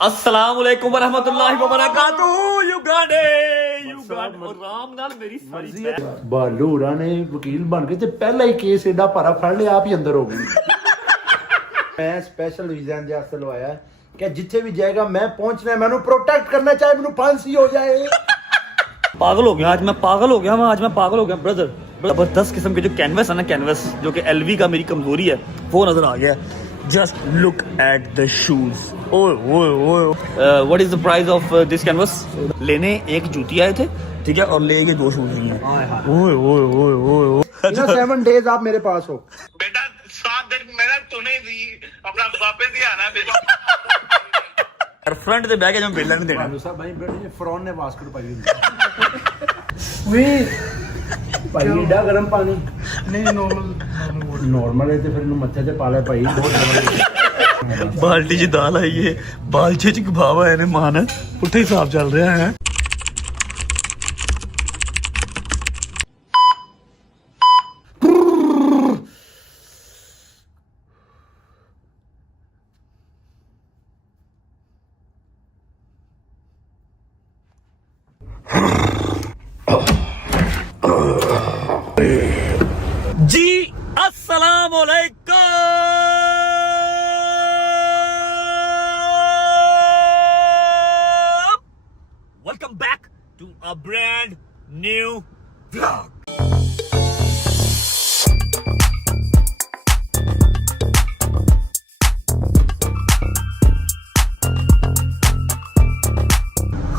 अस्सलामुअलैकुम वरहमतुल्लाहि वबरकातुहू। युगांडे आराम नाल मेरी मर्जी है। ਬਾਲੂ ਹੋਰਾਂ ਨੇ ਵਕੀਲ ਬਣ ਕੇ ਤੇ ਪਹਿਲਾ ਹੀ ਕੇਸ ਏਡਾ ਭਾਰਾ ਫੜ ਲਿਆ, ਆਪ ਹੀ ਅੰਦਰ ਹੋ ਗਏ। ਮੈਂ ਸਪੈਸ਼ਲ ਵੀਜ਼ਾ ਦੇ ਵਾਸਤੇ ਲਵਾਇਆ ਕਿ ਜਿੱਥੇ ਵੀ ਜਾਏਗਾ ਮੈਂ ਪਹੁੰਚਣਾ, ਮੈਨੂੰ प्रोटेक्ट करना, चाहे ਮੈਨੂੰ फांसी हो जाए। पागल हो गया आज मैं, पागल हो गया मैं आज मैं पागल हो गया ब्रदर। जबरदस्त किस्म के जो कैनवस है ना, कैनवस जो कि एलवी का मेरी कमजोरी है वो नजर आ गया। Just look at the shoes. What is the price of this canvas? लेने एक जूती आए थे, ठीक है, और ले ये दो शूज लिए हैं। ओए ओए ओए ओए 7 डेज आप मेरे पास हो बेटा, 7 दिन मेरा तूने दी अपना वापस ही आना बेटा। और फ्रंट पे बैठ के जो बिल नहीं देना। ਬਾਲੂ ਸਾਹਿਬ ਭਾਈ ਬੜੇ ਫਰੌਨ ਨੇ ਬਾਸਕਟ ਪਾਈ ਹੁੰਦੀ ਵੀ ਭਾਈ ਏਡਾ ਗਰਮ ਪਾਣੀ ਨਹੀਂ, ਨੋਰਮਲ ਹੈ ਤੇ ਫਿਰ ਇਹਨੂੰ ਮੱਥੇ ਤੇ ਪਾ ਲੈ ਭਾਈ, ਬਹੁਤ ਜ਼ਬਰਦਸਤ। बाल्टी च दाल आई है, बालचे च कबाब आए ने, मान पुट्ठा हिसाब चल रहा है। जी अस्सलाम वालेकुम, welcome back to a brand new vlog.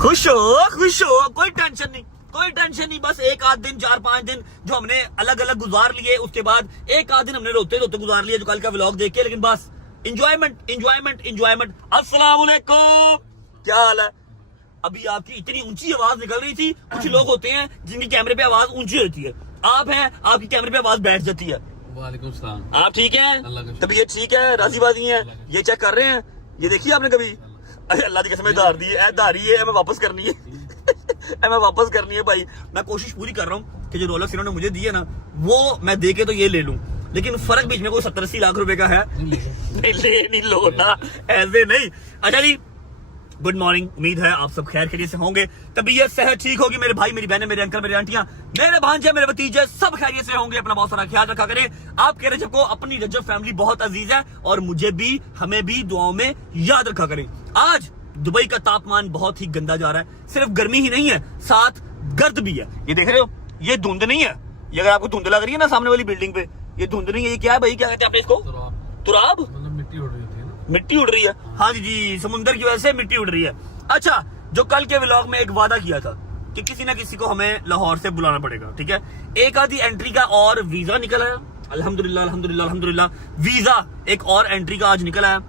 खुश हो, कोई टेंशन नहीं, कोई टेंशन नहीं। बस एक आध दिन, 4-5 दिन जो हमने अलग अलग गुजार लिए, उसके बाद एक आध दिन हमने रोते रोते गुजार लिए जो कल का व्लॉग देख के, लेकिन बस इंजॉयमेंट। अस्सलाम वालेकुम, क्या हाल है? अभी आपकी इतनी ऊंची आवाज निकल रही थी। कुछ लोग होते हैं जिनकी कैमरे पे आवाज ऊंची होती है, आप हैं आपकी कैमरे पे आवाज बैठ जाती है। वालेकुम सलाम। आप ठीक हैं? अल्लाह का शुक्र। तबीयत ठीक है? राजी बाजी है? ये चेक कर रहे हैं? ये देखिए आपने कभी? अरे अल्लाह की कसम धार दी है, धारी है, हमें वापस करनी है। हमें वापस करनी है भाई। मैं कोशिश पूरी कर रहा हूँ कि जो रोलेक्स इन्होंने मुझे दी है ना, वो मैं दे के तो ये ले लूं, लेकिन फर्क बीच में कोई 70-80 लाख रुपए का है। नहीं लो ना, ऐसे नहीं। अच्छा जी, गुड मॉर्निंग। उम्मीद है आप सब खैर खैरियत से होंगे, तबीयत सेहत ठीक होगी। मेरे भाई, मेरी बहनें, मेरे अंकल, मेरे आंटियां, मेरे भांजे, मेरे भतीजे सब खैरियत से होंगे। अपना बहुत सारा ख्याल रखा करें। आपके रजब को अपनी रजब फैमिली बहुत अजीज है और मुझे भी, हमें भी दुआओं में याद रखा करें। आज दुबई का तापमान बहुत ही गंदा जा रहा है। सिर्फ गर्मी ही नहीं है, साथ गर्द भी है। ये देख रहे हो, ये धुंध नहीं है। ये अगर आपको धुंध लग रही है ना सामने वाली बिल्डिंग पे, ये धुंध नहीं है। ये क्या है भाई, क्या कहते हैं आपने इसको? तुराब। मतलब मिट्टी उड़ रही होती है ना? मिट्टी उड़ रही है। हाँ जी, समुद्र की वजह से मिट्टी उड़ रही है। अच्छा, जो कल के व्लॉग में एक वादा किया था कि किसी ना किसी को हमें लाहौर से बुलाना पड़ेगा, ठीक है, एक आधी एंट्री का और वीजा निकल आया। अल्हम्दुलिल्लाह वीजा एक और एंट्री का आज निकल आया।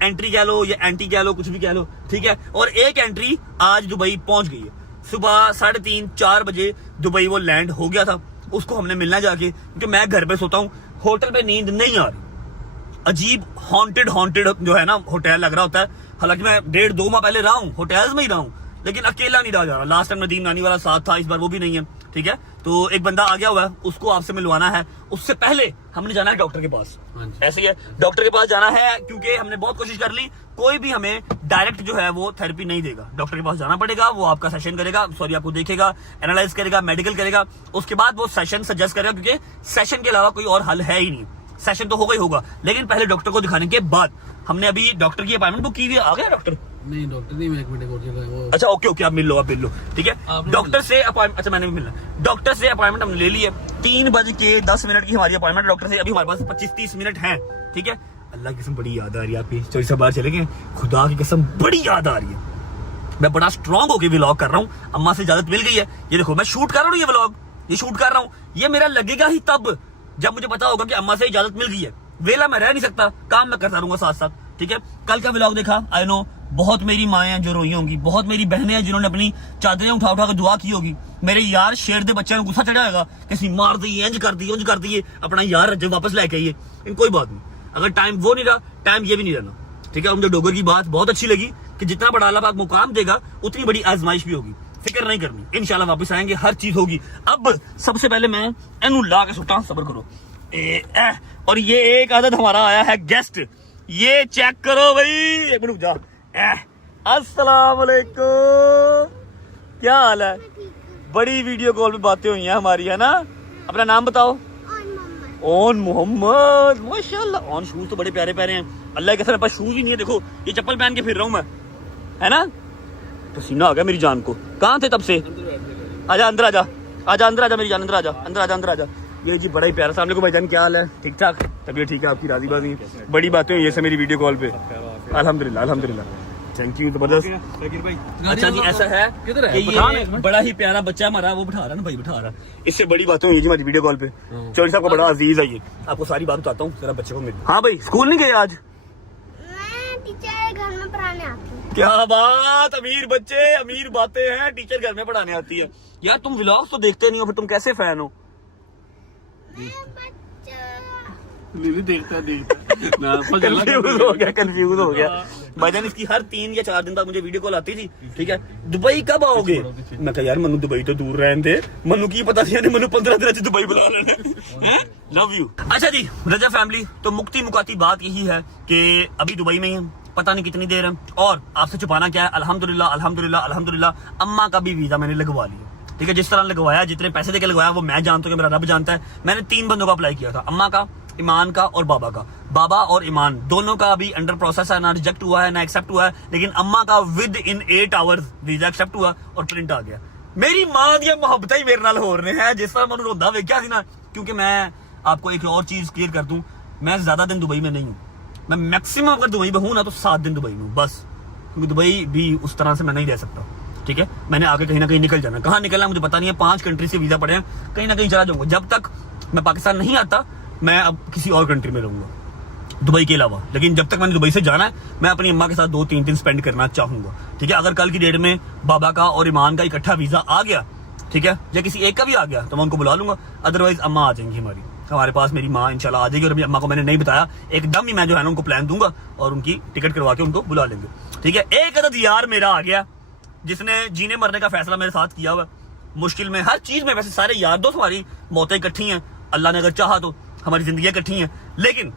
एंट्री कह लो या एंटी कह लो, कुछ भी कह लो, ठीक है। और एक एंट्री आज दुबई पहुंच गई है। सुबह 3:30-4 बजे दुबई वो लैंड हो गया था। उसको हमने मिलना जाके, क्योंकि मैं घर पे सोता हूँ, होटल पे नींद नहीं आ रही। अजीब हॉन्टेड जो है ना होटल लग रहा होता है। हालांकि मैं 1.5-2 माह पहले रहा हूँ, होटल्स में ही रहा हूँ, लेकिन अकेला नहीं रहा जा रहा। लास्ट टाइम नदीम नानी वाला साथ था, इस बार वो भी नहीं है, ठीक है। तो एक बंदा आ गया हुआ है, उसको आपसे मिलवाना है। उससे पहले हमने जाना है डॉक्टर के पास। ऐसे ही है, डॉक्टर के पास जाना है, क्योंकि हमने बहुत कोशिश कर ली, कोई भी हमें डायरेक्ट जो है वो थेरेपी नहीं देगा। डॉक्टर के पास जाना पड़ेगा, वो आपका सेशन करेगा, सॉरी आपको देखेगा, एनालाइज करेगा, मेडिकल करेगा, उसके बाद वो सेशन सजेस्ट करेगा, क्योंकि सेशन के अलावा कोई और हल है ही नहीं। सेशन तो होगा ही होगा, लेकिन पहले डॉक्टर को दिखाने के बाद। हमने अभी डॉक्टर की अपॉइंटमेंट बुक की हुई है। आ गया डॉक्टर? नहीं डॉक्टर नहीं, मैं एक मिनट वो। अच्छा ओके, आप मिल लो, ठीक है। डॉक्टर से अपॉइंटमेंट, अच्छा मैंने भी मिलना, डॉक्टर से अपॉइंटमेंट हमने ले ली है। 3:10 की हमारी अपॉइंटमेंट डॉक्टर से। अभी हमारे पास 25-30 मिनट है, ठीक है। अल्लाह की कसम बड़ी याद आ रही है आपकी, चोरी से बाहर चले गए, खुदा की कसम बड़ी याद आ रही है। मैं बड़ा स्ट्रॉन्ग होकर व्लॉग कर रहा हूँ, अम्मा से इजाजत मिल गई है। ये देखो मैं शूट कर रहा हूँ, ये व्लॉग ये शूट कर रहा हूँ। ये मेरा लगेगा ही तब जब मुझे पता होगा कि अम्मा से इजाजत मिल गई है। वेला मैं रह नहीं सकता, काम मैं करता रहूंगा साथ साथ, ठीक है। कल का व्लॉग देखा, आई नो बहुत मेरी माएँ हैं जो रोई होंगी, बहुत मेरी बहनें हैं जिन्होंने अपनी चादरें उठा उठा कर दुआ की होगी। मेरे यार शेर दे बच्चे को गुस्सा चढ़ा होगा, किसी मार दी, इंज कर दिए, अपना यार जब वापस लेके आइए। इन कोई बात नहीं, अगर टाइम वो नहीं रहा, टाइम ये भी नहीं रहना, ठीक है। मुझे डोगर की बात बहुत अच्छी लगी कि जितना बड़ा अल्लाह पाक मुकाम देगा उतनी बड़ी आजमाइश भी होगी। फिक्र नहीं करनी, इंशाल्लाह वापस आएंगे, हर चीज होगी। अब सबसे पहले मैं एनू ला के सुटा, सब्र करो। और ये एक आदत हमारा आया है गेस्ट, ये चेक करो भाई, एक मिनट जा। अस्सलाम वालेकुम, क्या हाल है? बड़ी वीडियो कॉल पे बातें हुई हैं हमारी, है ना? अपना नाम बताओ। ओन मोहम्मद, माशाल्लाह। ऑन शूज तो बड़े प्यारे प्यारे हैं, अल्लाह के मेरे पास शूज ही नहीं है। देखो ये चप्पल पहन के फिर रहा हूँ मैं, है ना? पसीना आ गया मेरी जान को। कहाँ थे तब से? आजा अंदर, आजा आजा अंदर, आजा मेरी जान, अंदर आजा, अंदर आजा, अंदर आजा। ये जी बड़ा ही प्यारा। सामने को भाईजान, क्या हाल है? ठीक ठाक, तबीयत ठीक है आपकी? राजी बाजी? बड़ी बातें हुई है मेरी वीडियो कॉल पे। अल्हम्दुलिल्लाह अल्हम्दुलिल्लाह, थैंक यू, जबरदस्त। अच्छा जी, ऐसा है किधर है? कि ये बड़ा ही प्यारा बच्चा हमारा, वो बिठा रहा है ना भाई, बिठा रहा है। इससे बड़ी बातें हुई जी हमारी वीडियो कॉल पे। चौधरी साहब को बड़ा अजीज है ये, आपको सारी बात बताता हूँ, जरा बच्चे को मिल। हाँ भाई, स्कूल नहीं गए आज? मैं टीचर घर में पढ़ाने आती हूँ। क्या बात, अमीर बच्चे, अमीर बातें हैं। टीचर घर में पढ़ाने आती है। यार तुम व्लॉग्स तो देखते नहीं हो, फिर तुम कैसे फैन हो? कंफ्यूज हो गया, कंफ्यूज हो गया भाईजान। इसकी हर 3 या 4 दिन बाद मुझे वीडियो कॉल आती थी, ठीक है, दुबई कब आओगे? मैं कहा यार मनु दुबई तो दूर रहने थे, मनु की पता थी मनु 15 दिन से दुबई बुला लेने। Love you. अच्छा जी रजा फैमिली, तो मुक्ति मुकाती बात यही है कि अभी दुबई में ही है, पता नहीं कितनी देर है, और आपसे छुपाना क्या है। अल्हम्दुलिल्लाह अल्हम्दुलिल्लाह अल्हम्दुलिल्लाह, अम्मा का भी वीजा मैंने लगवा लिया, ठीक है। जिस तरह लगवाया, जितने पैसे देके लगवाया वो मैं जानता हूँ कि मेरा रब जानता है। मैंने 3 बंदों का अप्लाई किया था, अम्मा का, ईमान का और बाबा का। बाबा और ईमान दोनों का अभी अंडर प्रोसेस है, ना रिजेक्ट हुआ है ना एक्सेप्ट हुआ है, लेकिन अम्मा का within 8 hours visa accept हुआ और प्रिंट आ गया। मेरी मां दी मोहब्बत ही मेरे नाल हो रहे हैं, जिस तरह मैं रोंदा वेख्या सी ना। क्योंकि मैं आपको एक और चीज क्लियर कर दूं, मैं ज्यादा दिन दुबई में नहीं हूँ। मैं मैक्सिमम अगर दुबई में हूँ ना तो 7 दिन दुबई में हूँ बस, क्योंकि दुबई भी उस तरह से मैं नहीं रह सकता, ठीक है। मैंने आगे कहीं ना कहीं निकल जाना, कहाँ निकलना मुझे पता नहीं है। 5 कंट्री से वीजा पड़े हैं, कहीं ना कहीं चला जाऊंगा। जब तक मैं पाकिस्तान नहीं आता, मैं अब किसी और कंट्री में रहूंगा दुबई के अलावा। लेकिन जब तक मैंने दुबई से जाना है, मैं अपनी अम्मा के साथ 2-3 दिन स्पेंड करना चाहूंगा, ठीक है। अगर कल की डेट में बाबा का और ईमान का इकट्ठा वीजा आ गया, ठीक है, या किसी एक का भी आ गया, तो मैं उनको बुला लूंगा। अदरवाइज अम्मा आ जाएंगी हमारे पास, मेरी माँ इंशाल्लाह आ जाएगी। और अभी अम्मा को मैंने नहीं बताया, एकदम ही मैं जो है ना उनको प्लान दूंगा और उनकी टिकट करवा के उनको बुला लेंगे, ठीक है। एक अदद यार मेरा आ गया जिसने जीने मरने का फैसला मेरे साथ किया हुआ, मुश्किल में, हर चीज में। वैसे सारे यार दोस्त हमारी मौतें इकट्ठी हैं, अल्लाह ने अगर चाहा तो हमारी जिंदगी इकट्ठी हैं, लेकिन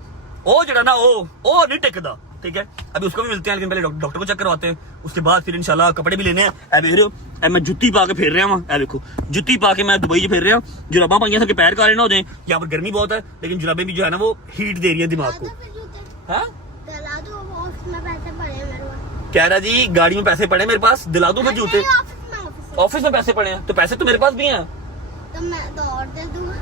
वो जड़ा ना वो नहीं टिकता, ठीक है। अभी उसको भी मिलते हैं, लेकिन पहले डॉक्टर को चेक करवाते हैं, उसके बाद फिर इंशाल्लाह कपड़े भी लेने हैं। ए मैं जुत्ती पा के फिर रहा हूँ, ए देखो जुत्ती पा के मैं दुबई फिर रहा हूँ। जुराबा पाइया था कि पैर काले ना हो जाए। यहाँ पर गर्मी बहुत है, लेकिन जुराबे भी जो है ना वो हीट दे रही है दिमाग को। हाँ कह रहा जी गाड़ी में पैसे पड़े मेरे पास, दिला दूं मैं जूते? ऑफिस में पैसे पड़े हैं, तो पैसे तो मेरे पास भी हैं, तो मैं तो और दे दूंगा।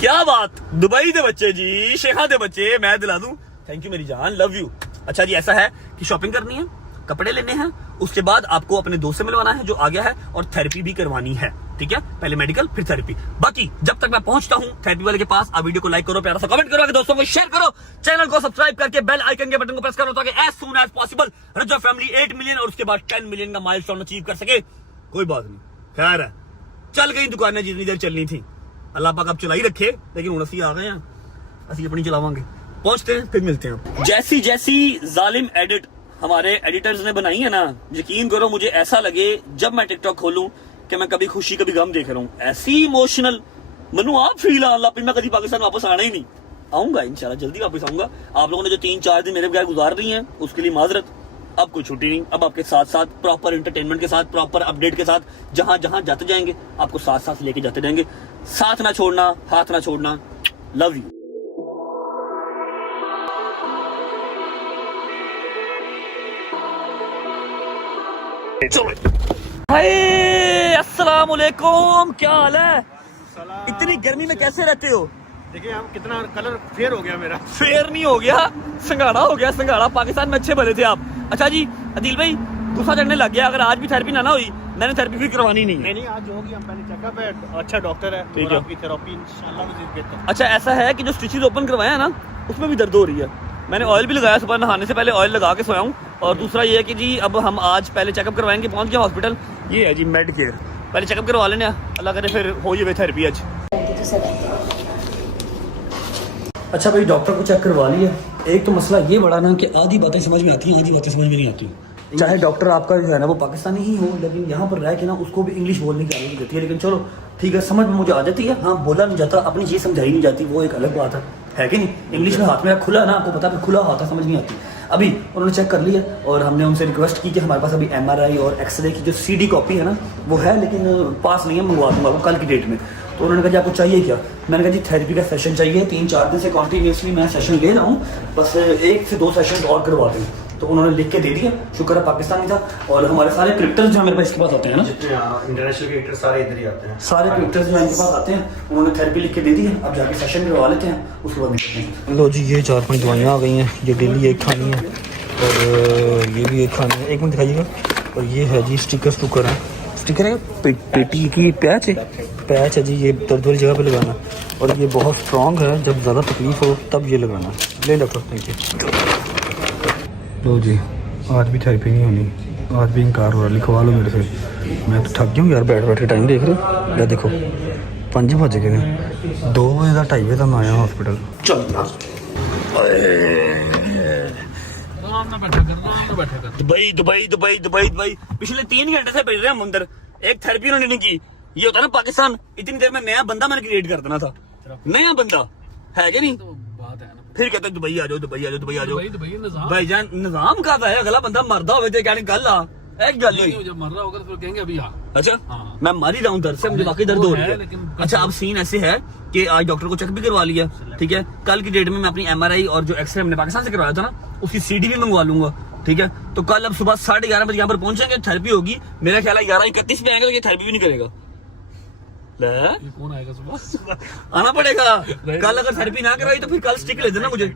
क्या बात, दुबई दे बच्चे जी, शेखा दे बच्चे, मैं दिला दूं। थैंक यू मेरी जान, लव यू। अच्छा जी ऐसा है कि शॉपिंग करनी है, कपड़े लेने हैं, उसके बाद आपको अपने दोस्त से मिलवाना है जो आ गया है, और थेरेपी भी करवानी है, ठीक है। पहले मेडिकल फिर थेरेपी। बाकी जब तक मैं पहुंचता हूं थेरेपी वाले के पास, आप वीडियो को लाइक करो, प्यारा सा कमेंट करो, दोस्तों को शेयर करो, चैनल को सब्सक्राइब करके बेल आइकन के बटन को प्रेस करो, ताकि एज सून एज पॉसिबल रजा फैमिली 8 मिलियन और उसके बाद 10 मिलियन का माइलस्टोन अचीव कर सके। कोई बात नहीं, खैर है, चल गई दुकानें जितनी देर चलनी थी, अल्लाह पाक अब चलाई रखे, लेकिन हुण असीं आ गए हैं, असीं अपनी चलावांगे। पहुंचते हैं फिर मिलते हैं। जैसी जैसी जालिम एडिट हमारे एडिटर्स ने बनाई है ना, यकीन करो मुझे ऐसा लगे जब मैं टिकटॉक खोलूं कि मैं कभी खुशी कभी गम देख रहा हूँ। ऐसी इमोशनल मनु आप फील आला, मैं कभी पाकिस्तान वापस आना ही नहीं। आऊंगा इंशाल्लाह, जल्दी वापस आऊंगा। आप लोगों ने जो 3-4 दिन मेरे बगैर गुजार दी हैं उसके लिए माजरत। अब कोई छुट्टी नहीं, अब आपके साथ साथ प्रॉपर एंटरटेनमेंट के साथ, प्रॉपर अपडेट के साथ, जहां जहां जाते जाएंगे आपको साथ साथ लेके जाते जाएंगे। साथ ना छोड़ना, हाथ ना छोड़ना, लव यू। चलो हाय अस्सलाम वालेकुम, क्या हाल है? इतनी गर्मी में कैसे रहते हो? देखिए हम कितना कलर फेयर हो गया मेरा। फेयर नहीं हो गया, संगाड़ा हो गया, संगाड़ा। पाकिस्तान में अच्छे भले थे आप। अच्छा जी अदिल भाई, गुस्सा चढ़ने लग गया, अगर आज भी थेरेपी ना हुई, मैंने थेरेपी फिर करवानी नहीं है। नहीं आज होगी, हम पहले चेकअप है, अच्छा डॉक्टर है, ठीक है, आपकी थेरेपी इंशाल्लाह मजीद बेहतर। अच्छा ऐसा है कि जो स्टिचेस ओपन करवाया है ना, उसमें भी दर्द हो रही है। मैंने ऑयल भी लगाया, सुबह नहाने से पहले ऑयल लगा के सोया हूँ। और दूसरा ये है कि जी अब हम आज पहले चेकअप करवाएंगे, पहुंच गया हॉस्पिटल। ये है जी मेड केयर, पहले चेकअप करवा लेने, अल्लाह करे फिर हो जाए थेरेपी आज। अच्छा भाई डॉक्टर को चेक करवा लिया। एक तो मसला ये बड़ा ना कि आधी बातें समझ में आती हैं, आधी बातें समझ में नहीं आती। चाहे डॉक्टर आपका जो है ना वो पाकिस्तानी ही हो, लेकिन यहाँ पर रह के ना उसको भी इंग्लिश बोलने की आदत रहती है। लेकिन चलो ठीक है, समझ में मुझे आ जाती है। हाँ बोला नहीं जाता, अपनी चीज़ समझाई नहीं जाती, वो एक अलग बात है कि नहीं। इंग्लिश में हाथ में खुला ना, आपको पता है खुला हाथ है, समझ नहीं आती। अभी उन्होंने चेक कर लिया और हमने उनसे रिक्वेस्ट की कि हमारे पास अभी MRI और एक्सरे की जो CD कॉपी है ना वो है, लेकिन पास नहीं है, मंगवा दूंगा वो कल की डेट में। तो उन्होंने कहा जी आपको चाहिए क्या? मैंने कहा जी थेरेपी का सेशन चाहिए, 3-4 दिन से कॉन्टीन्यूसली मैं सेशन ले रहा हूँ, बस 1 से 2 सेशन और करवा दें। तो उन्होंने लिख के दे दिया, शुक्र है पाकिस्तानी था। और हमारे सारे क्रिकेटर्स जो मेरे पास इसके पास होते हैं ना, इंटरनेशनल क्रिकेटर सारे इधर ही आते हैं, सारे क्रिकेटर्स जो इनके पास आते हैं, उन्होंने थेरेपी लिख के दे दी है। अब जाके सेशन करवा लेते हैं, उसके बाद निकलते हैं। लो जी, ये 4-5 दवाइयाँ आ गई हैं, ये डेली एक खानी है और ये भी एक खानी है। एक मिनट दिखाइएगा। और ये है जी स्टिकर है, स्टिकर है पेटी की पैच है जी, ये दर्द वाली जगह पे लगाना। और ये बहुत स्ट्रॉन्ग है, जब ज़्यादा तकलीफ हो तब ये लगाना। ले डॉक्टर, थैंक यू। लो जी, आज भी थेरेपी नहीं होनी, आज भी इनकार हो रहा, लिखवा लो मेरे से। मैं तो थक गया हूँ यार, बैठ टाइम देख रहे हो। या देखो 5 बज गए ने, 2 बजे का 2:30 बजे तक मैं आया हॉस्पिटल। चल आराम में बैठा कर दुबई पिछले 3 घंटे से बैठ रहे हैं हम अंदर, एक थेरेपी उन्होंने नहीं की। ये होता है ना पाकिस्तान, इतनी देर में नया बंदा मैंने क्रिएट कर देना था, नया बंदा है कि नहीं? तो बात है ना, फिर कहते दुबई आ जाओ दुबई निजाम भाईजान निजाम का है, अगला बंदा मरदा होवे ते कहने गल आ, एक गल नहीं। जब मर रहा होगा तो फिर कहेंगे अभी आ। अच्छा हाँ। मैं मर ही रहा हूँ दर्द से, मुझे वाकई दर्द हो रही है। लेकिन अच्छा अब सीन ऐसे है कि आज डॉक्टर को चेक भी करवा लिया, ठीक है। कल की डेट में मैं अपनी MRI और जो एक्सरे हमने पाकिस्तान से करवाया था ना, उसकी CD भी मंगवा लूंगा, ठीक है। तो कल अब सुबह 11:30 बजे यहाँ पर पहुंचेंगे, थेरेपी होगी। मेरा ख्याल है 11:31 में आएंगे तो ये थेरेपी भी नहीं करेगा। ये कौन आएगा सुबह? आना पड़ेगा। कल अगर थेरेपी ना करवाई तो फिर कल स्टिक ले देना मुझे।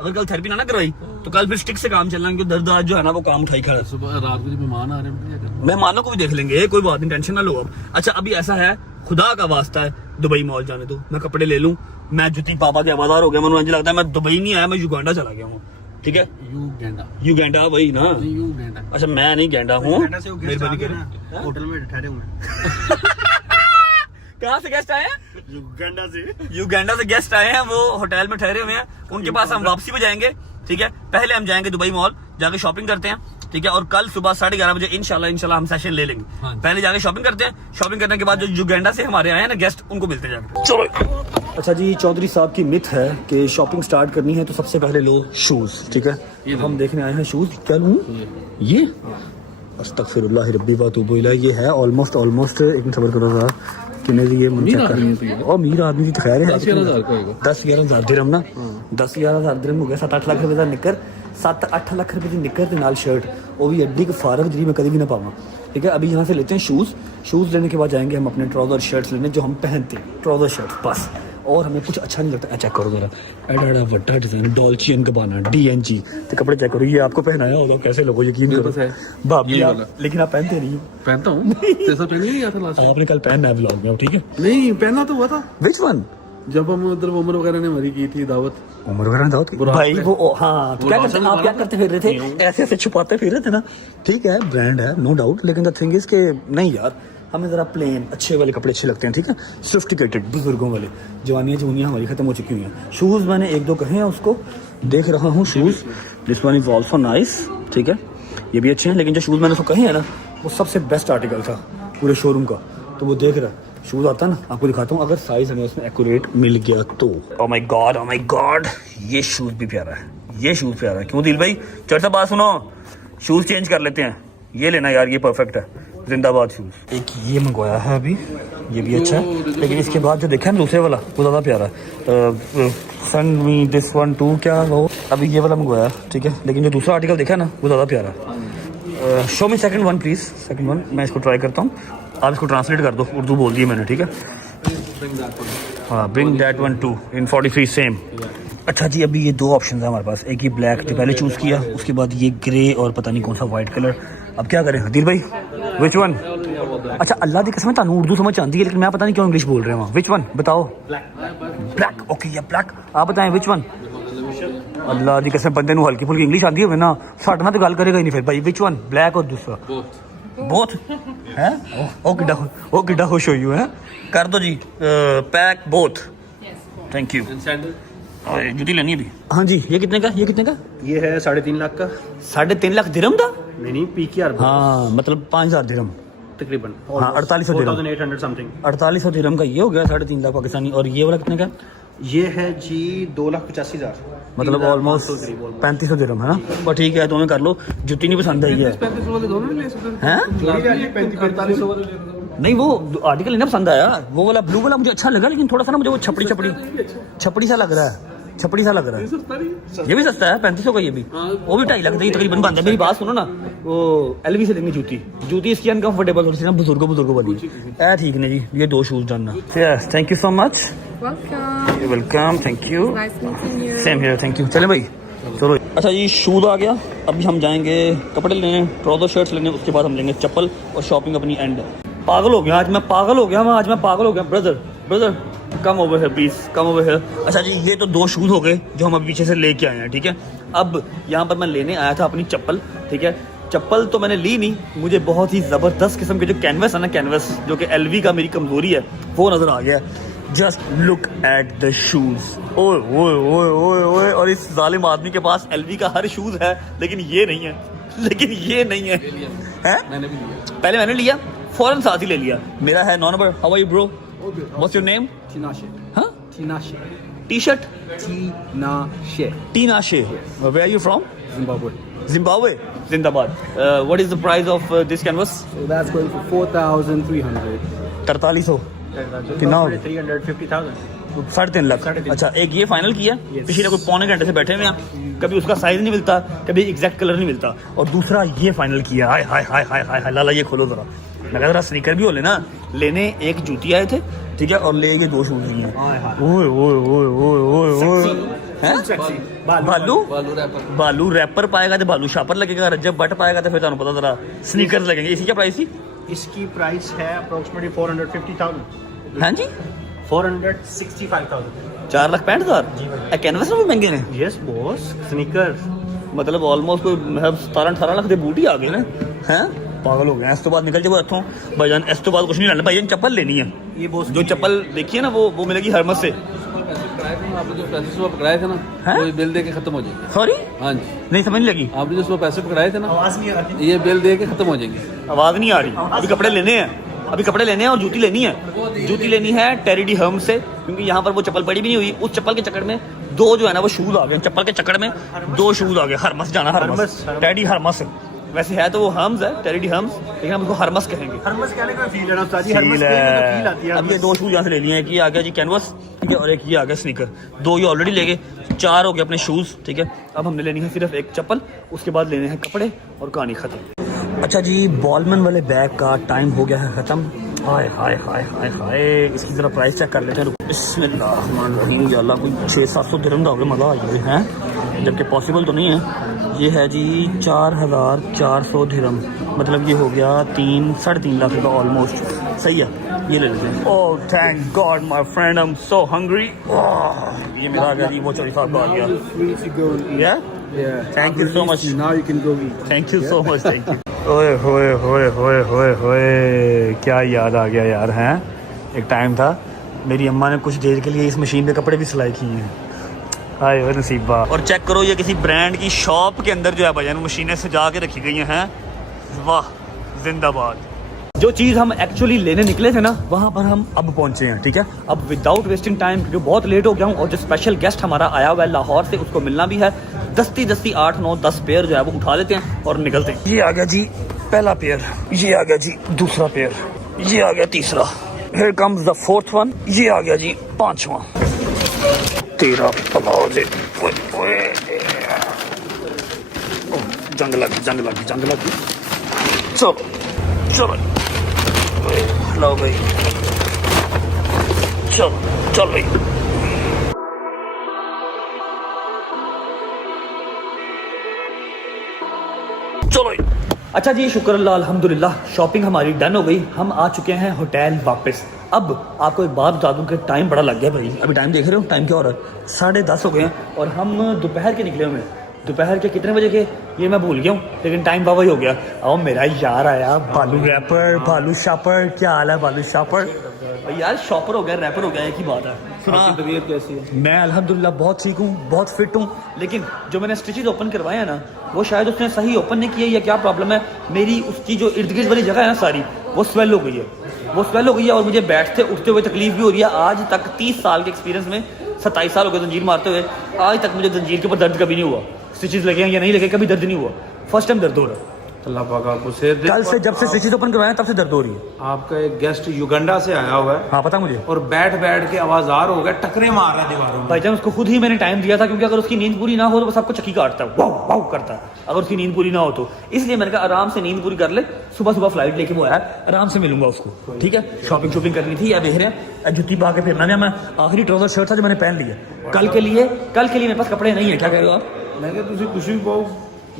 अगर कल थेरेपी ना करवाई तो कल फिर स्टिक से काम चलना, क्योंकि दर्द आज जो है ना वो काम उठाई खड़ा। सुबह रात को जो मेहमान आ रहे हैं, मेहमानों को भी देख लेंगे, कोई बात नहीं, टेंशन ना लो अब। अच्छा अभी ऐसा है, खुदा का वास्ता है दुबई मॉल जाने दो, मैं कपड़े ले लूं। मैं जुती पापा के हवादार हो गया, मुझे मुझे लगता है मैं दुबई नहीं आया, मैं युगांडा चला गया हूँ, ठीक है। युगांडा वही ना? अच्छा मैं नहीं गेंडा हूँ, होटल में ठहरे हुए। कहाँ से गेस्ट आए हैं? युगांडा से गेस्ट आए हैं, वो होटल में ठहरे हुए हैं। उनके पास हम वापसी पे जाएंगे, ठीक है। पहले हम जाएंगे दुबई मॉल, जाके शॉपिंग करते हैं, ठीक है। और कल सुबह 11:30 बजे इंशाल्लाह हम सेशन ले लेंगे। पहले जाके शॉपिंग करते हैं, शॉपिंग करने के बाद जो युगांडा से हमारे आए हैं ना गेस्ट, उनको मिलते जाएंगे। चलो। अच्छा जी, चौधरी साहब की मिथ है कि शॉपिंग स्टार्ट करनी है तो सबसे पहले लो शूज, ठीक है। हम देखने आए हैं शूज, क्या लूं? ये अस्तगफिरुल्लाह रब्बी व अतूबु इलैह, ये है ऑलमोस्ट एक मिनट सब्र करो जरा, कितने की ये मुझे कर। और अमीर आदमी की तो खैर है, 10-11 हज़ार दिरहम ना, 10-11 हज़ार दिरहम हो गया, 7-8 लाख रुपए का निकर, 7-8 लाख रुपए की निकर के नाल शर्ट, वो भी एड्डी के फारग जी मैं कभी भी ना पाऊंगा, ठीक है। अभी यहाँ से लेते हैं शूज़ लेने के बाद जाएंगे हम अपने ट्राउजर शर्ट्स लेने जो हम पहनते हैं, ट्राउजर शर्ट बस। और हमें कुछ अच्छा नहीं लगता। चेक करो जरा, एडा वड्डा डिजाइन, डॉल्चे एंड गबाना DNG ते कपड़े चेक करो, ये आपको पहनाया होगा, कैसे लोगों यकीन करो भाभी आप, लेकिन आप पहनते नहीं हो। पहनता हूँ, जैसा पहन नहीं आता लास्ट आपने कल पहनना है व्लॉग में, ठीक है। नहीं पहना तो हुआ था। Which one? जब हम उधर उमर वगैरह ने हमारी की थी दावत, उमर वगैरह दावत भाई वो, हाँ तो क्या करते, आप क्या करते फिर रहे थे? ऐसे छुपाते फिर रहे थे ना, ठीक है, ब्रांड है नो डाउट, लेकिन द थिंग इज के नहीं यार, हमें ज़रा प्लेन अच्छे वाले कपड़े अच्छे लगते हैं, ठीक है। सोफिस्टिकेटेड बुजुर्गों वाले, जवानियाँ जूनियाँ हमारी ख़त्म हो चुकी हुई हैं। शूज़ मैंने 1-2 कहे हैं, उसको देख रहा हूँ shoes, this one is also nice, ठीक है, ये भी अच्छे हैं। लेकिन जो शूज़ मैंने उसको कहे हैं ना, वो सबसे बेस्ट आर्टिकल था पूरे शोरूम का, तो वो देख रहा है। शूज़ आता है ना, आपको दिखाता हूँ, अगर साइज़ हमें उसमें एक्यूरेट मिल गया तो। ओह माय गॉड, ये शूज़ भी प्यारा है, ये शूज़ प्यारा है। क्यों दिल भाई, चढ़ सा बात सुनो, शूज़ चेंज कर लेते हैं, ये लेना यार, ये परफेक्ट है, जिंदाबाद शूज़। एक ये मंगवाया है अभी, ये भी अच्छा है, लेकिन इसके बाद जो देखा है दूसरे वाला वो ज़्यादा प्यारा है। Send me this one two, क्या वो अभी ये वाला मंगवाया, ठीक है, लेकिन जो दूसरा आर्टिकल देखा है ना वो ज़्यादा प्यारा है। Show me second one please, second one, मैं इसको ट्राई करता हूँ, आप इसको ट्रांसलेट कर दो, उर्दू बोल दी मैंने, ठीक है। हाँ, bring that one two in 43 same. अच्छा जी, अभी ये 2 ऑप्शन है हमारे पास, एक ये ब्लैक जो पहले चूज़ किया, उसके बाद ये ग्रे और पता नहीं कौन सा वाइट कलर। अब क्या करें हदीर भाई, विच वन? अच्छा अल्लाह की कसम तानू उर्दू समझ आती है, लेकिन मैं पता नहीं क्यों इंग्लिश बोल रहे हैं वहाँ। विच वन बताओ? ब्लैक, ओके या ब्लैक, आप बताएं विच वन? अल्लाह की कसम बंदे हल्की फुल्की इंग्लिश आती है ना, साढ़े ना तो गल करेगा ही नहीं फिर भाई। विच वन, ब्लैक और दूसरा? बोथ है। ओ किड्डा खुश हो यू है, कर दो जी पैक बोथ, थैंक यू। जूती लेनी है भी। हाँ जी, ये कितने का? ये है 3.5 लाख का। 3.5 लाख दिरहम का? नहीं PKR, हाँ मतलब 5,000 दिरहम तकरीबन। हाँ 4800 दिरहम, 4800 समथिंग, 4800 दिरहम का ये हो गया 3.5 लाख पाकिस्तानी। और ये वाला कितने का? ये है जी 2,85,000। मतलब ऑलमोस्ट 3500 दिरहम है ना। पर ठीक है तुम्हें कर लो, जूती नहीं पसंद आई है 35 वाले दोनों नहीं ले सकते हैं? 45 वाले ले सकते नहीं वो आर्टिकल नहीं ना पसंद आया, वो वाला ब्लू वाला मुझे अच्छा लगा, लेकिन थोड़ा सा ना मुझे वो छपड़ी सा लग रहा है, छपड़ी सा लग रहा है। ये भी सस्ता है 3500 का, ये भी वो भी 2.5 लाख का तकरीबन बनता है। मेरी बात सुनो ना, वो एलवी से लेंगे जूती इसकी अनकंफर्टेबल थोड़ी सी ना, बुजुर्गों वाली है। ठीक है जी, ये 2 शूज डालना। Thank you so much, welcome, thank you, same here, thank you. चले भाई चलो। अच्छा जी शूज आ गया, अभी हम जाएंगे कपड़े लेने, ट्राउजर शर्ट्स लेने, उसके बाद हम लेंगे चप्पल और शॉपिंग अपनी एंड। पागल हो गया आज मैं, पागल हो गया ब्रदर कम ओवर है प्लीज, कम ओवर है। अच्छा जी ये तो 2 शूज हो गए जो हम अभी पीछे से लेके आए हैं, ठीक है। अब यहाँ पर मैं लेने आया था अपनी चप्पल, ठीक है। चप्पल तो मैंने ली नहीं, मुझे बहुत ही ज़बरदस्त किस्म के जो कैनवस है ना, कैनवस जो कि एलवी का मेरी कमज़ोरी है, वो नज़र आ गया। Just look at the shoes, ओए ओए ओए ओए ओए। और इस जालिम आदमी के पास एलवी का हर शूज है, लेकिन ये नहीं है, हैं? मैंने भी लिया, पहले मैंने लिया, फौरन साथ ही ले लिया। मेरा है 9 number. How are you bro, what's your name? हाँ T shirt Tinashe. Where are you from? Zimbabwe. Zindabad. What is the price of this canvas? So that's going for 4,300. 4300 कितना? 350,000. 3.5 लाख। अच्छा एक ये फाइनल किया, पिछले कोई पौने घंटे से बैठे हुए हैं, कभी उसका साइज नहीं मिलता, कभी एग्जैक्ट कलर नहीं मिलता। और दूसरा ये फाइनल किया, हाय हाय हाय हाय हाय हाय, लाला ये खोलो जरा, मैं जरा स्नीकर भी हो लेना। लेने एक जूती आए थे, ठीक है, और ले ये 2 शूज नहीं है। ओए ओए ओए ओए ओए, बालू रैपर पाएगा तो बालू शापर लगेगा, जब बट पाएगा तो फिर तुम पता जरा स्नीकर्स लगेंगे। इसकी क्या प्राइस थी? इसकी प्राइस है अप्रोक्सीमेटली 450,000. हाँ जी 465,000. 4,65,000। कैनवस में भी महंगे ने। यस बॉस, स्नीकर मतलब ऑलमोस्ट कोई 17-18 लाख के बूट ही आ गए ना, हैं? पागल हो गए। इस तो बाद निकल जाओ इतों भाईजान, इस तो बाद कुछ नहीं लेना भाईजान, चप्पल लेनी है। ये बॉस जो चप्पल देखिए ना वो मिलेगी हरमत से। आपने जो पैसे सुबह पकड़ाए थे ना, हैं? वो बिल दे के खत्म हो जाएंगे। सॉरी हाँ जी, नहीं समझ नहीं लगी। आपने जो सुबह पैसे पकड़ाए थे ना, आवाज नहीं आ रही. ये बिल दे के खत्म हो जाएंगे। आवाज नहीं आ रही। अभी कपड़े लेने हैं और जूती लेनी है। जूती लेनी है टेरिडी हर्म से, क्योंकि यहाँ पर वो चप्पल पड़ी भी नहीं हुई। उस चप्पल के चक्कर में 2 जो है ना वो शूज आ गए, चप्पल के चक्कर में 2 शूज आ गए। हरमस जाना, हरमस टेडी हरमस, वैसे है तो वो हर्म्स है, टेरिडी हर्म्स, लेकिन हम उसको हरमस कहेंगे। हरमस कहने का फील है ना उस्ताद जी, हरमस कहने का फील आती है। अब ये 2 शूज यहाँ से ले लिए हैं, कि आ गया जी कैनवस, ठीक है, और एक ये आ गया स्नीकर। 2 ये ऑलरेडी ले गए, 4 हो गए अपने शूज, ठीक है। अब हमने लेनी है सिर्फ एक चप्पल, उसके बाद लेने हैं कपड़े और कहानी खत्म। अच्छा जी बॉलमैन वाले बैग का टाइम हो गया है खत्म। हाय हाय हाय हाय हाय, इसकी जरा प्राइस चेक कर लेते हैं। बिस्मिल्लाहिर्रहमानिर्रहीम, या अल्लाह कोई 600-700 दिरहम का होगा, मज़ा आ गया है, जबकि पॉसिबल तो नहीं है। ये है जी 4,400 दिरहम, मतलब ये हो गया 3-3.5 लाख का ऑलमोस्ट। सही है, ये ले लेते हैं। Oh thank God my friend, I am so hungry. ये मेरा आ गया जी, वो 40 साहब का आ गया। Free to go and eat. Yeah? Thank you so much. Now you can go eat. Thank you so much, thank you. ओए होए होए होए होए होए, क्या याद आ गया यार, हैं? एक टाइम था मेरी अम्मा ने कुछ देर के लिए इस मशीन पे कपड़े भी सिलाई किए हैं। हाय वो नसीबा। और चेक करो, ये किसी ब्रांड की शॉप के अंदर जो है भाईजान मशीनें सजा के रखी गई हैं। वाह जिंदाबाद। जो चीज़ हम एक्चुअली लेने निकले थे ना, वहाँ पर हम अब पहुँचे हैं, ठीक है। अब विदाउट वेस्टिंग टाइम, क्योंकि बहुत लेट हो गया हूँ और जो स्पेशल गेस्ट हमारा आया हुआ है लाहौर से, उसको मिलना भी है। दस्ती 8-9-10 पेयर जो है वो उठा लेते हैं और निकलते हैं। ये आ गया जी पहला पेयर, ये आ गया जी दूसरा पेयर, ये आ गया तीसरा, here comes the 4th one, ये आ गया जी 5वां। तेरा पलाव जे, जंग लगी। चलो लो भाई, चल भाई। चलो अच्छा जी, शुक्र अल्लाह, अल्हम्दुलिल्लाह, शॉपिंग हमारी डन हो गई। हम आ चुके हैं होटल वापस। अब आपको एक बात बता दूं कि टाइम बड़ा लग गया भाई। अभी टाइम देख रहे हो, टाइम क्या हो रहा है, 10:30 हो गए हैं और हम दोपहर के निकले हुए हैं। दोपहर के कितने बजे के ये मैं भूल गया हूँ, लेकिन टाइम बाबा ही हो गया। अब मेरा यार आया बालू रैपर, बालू शापर। क्या हाल है बालू शापर? यार शॉपर हो गया, रैपर हो गया, एक ही बात है। सुना, तबीयत कैसी है? मैं अल्हम्दुलिल्लाह बहुत ठीक हूँ, बहुत फिट हूँ, लेकिन जो मैंने स्टिचेज ओपन करवाए हैं ना, वो शायद उसने सही ओपन नहीं किए या क्या प्रॉब्लम है। मेरी उसकी जो इर्द गिर्द वाली जगह है ना सारी, वो स्वेल हो गई है, और मुझे बैठते उठते हुए तकलीफ भी हो रही है। आज तक 30 साल के एक्सपीरियंस में 27 साल हो गए जंजीर मारते हुए, आज तक मुझे जंजीर के ऊपर दर्द कभी नहीं हुआ। स्टिचेस लगे हैं या नहीं लगे, कभी दर्द नहीं हुआ। फर्स्ट टाइम दर्द हो रहा है। अल्लाह पाक आपको सेहत दे। कल से जब से स्टिचेस ओपन करवाए तब से दर्द हो रही है। आपका एक गेस्ट युगांडा से आया हुआ है हाँ पता मुझे। और बैठ बैठ के आवाजार हो गया, टकरे मार रहा है दीवारों में। भाईजान उसको खुद ही मैंने टाइम दिया था, क्योंकि अगर उसकी नींद पूरी ना हो तो बस आपको चक्की काटता है, वाव वाव करता है अगर उसकी नींद पूरी ना हो तो। इसलिए मैंने कहा आराम से नींद पूरी कर ले, सुबह सुबह फ्लाइट लेके वो आया, आराम से मिलूंगा उसको, ठीक है। शॉपिंग शॉपिंग करनी थी, या देख रहे हैं जुत्ती पा के फिरना। मैं आखिरी ट्राउजर शर्ट था जो मैंने पहन लिया कल के लिए मेरे पास कपड़े नहीं है। क्या कह रहे हो आप? मैं तुझे कुछ भी पाओ,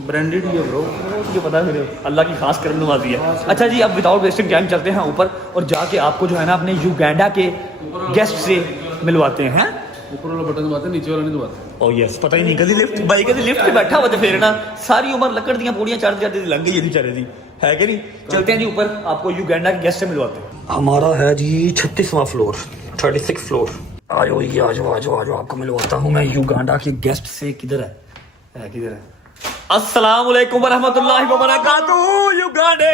ब्रांडेड ही है ब्रो, मुझे पता है, अल्लाह की खास करम नवाजी है। अच्छा जी, अब विदाउट वेस्टिंग टाइम चलते हैं ऊपर और जाके आपको जो है ना अपने युगांडा के गेस्ट से मिलवाते हैं। ऊपर वाला बटन दबाते, नीचे वाला नहीं दबाते। ओ यस, पता ही नहीं कभी लिफ्ट भाई कभी लिफ्ट पे बैठा हुआ तो फिर ना सारी उम्र लकड़ दी पौड़ियां चढ़ लग गई यदि चढ़े थी, है कि नहीं। चलते हैं जी ऊपर, आपको युगांडा के गेस्ट से मिलवाते हैं। हमारा है जी 36वां फ्लोर, 36 फ्लोर। आ जाओ ये, आ जाओ आपको मिलवाता हूँ मैं युगांडा के गेस्ट से। किधर है किधर है? अस्सलाम वालेकुम रहमतुल्लाहि व बरकातहू। युगांडे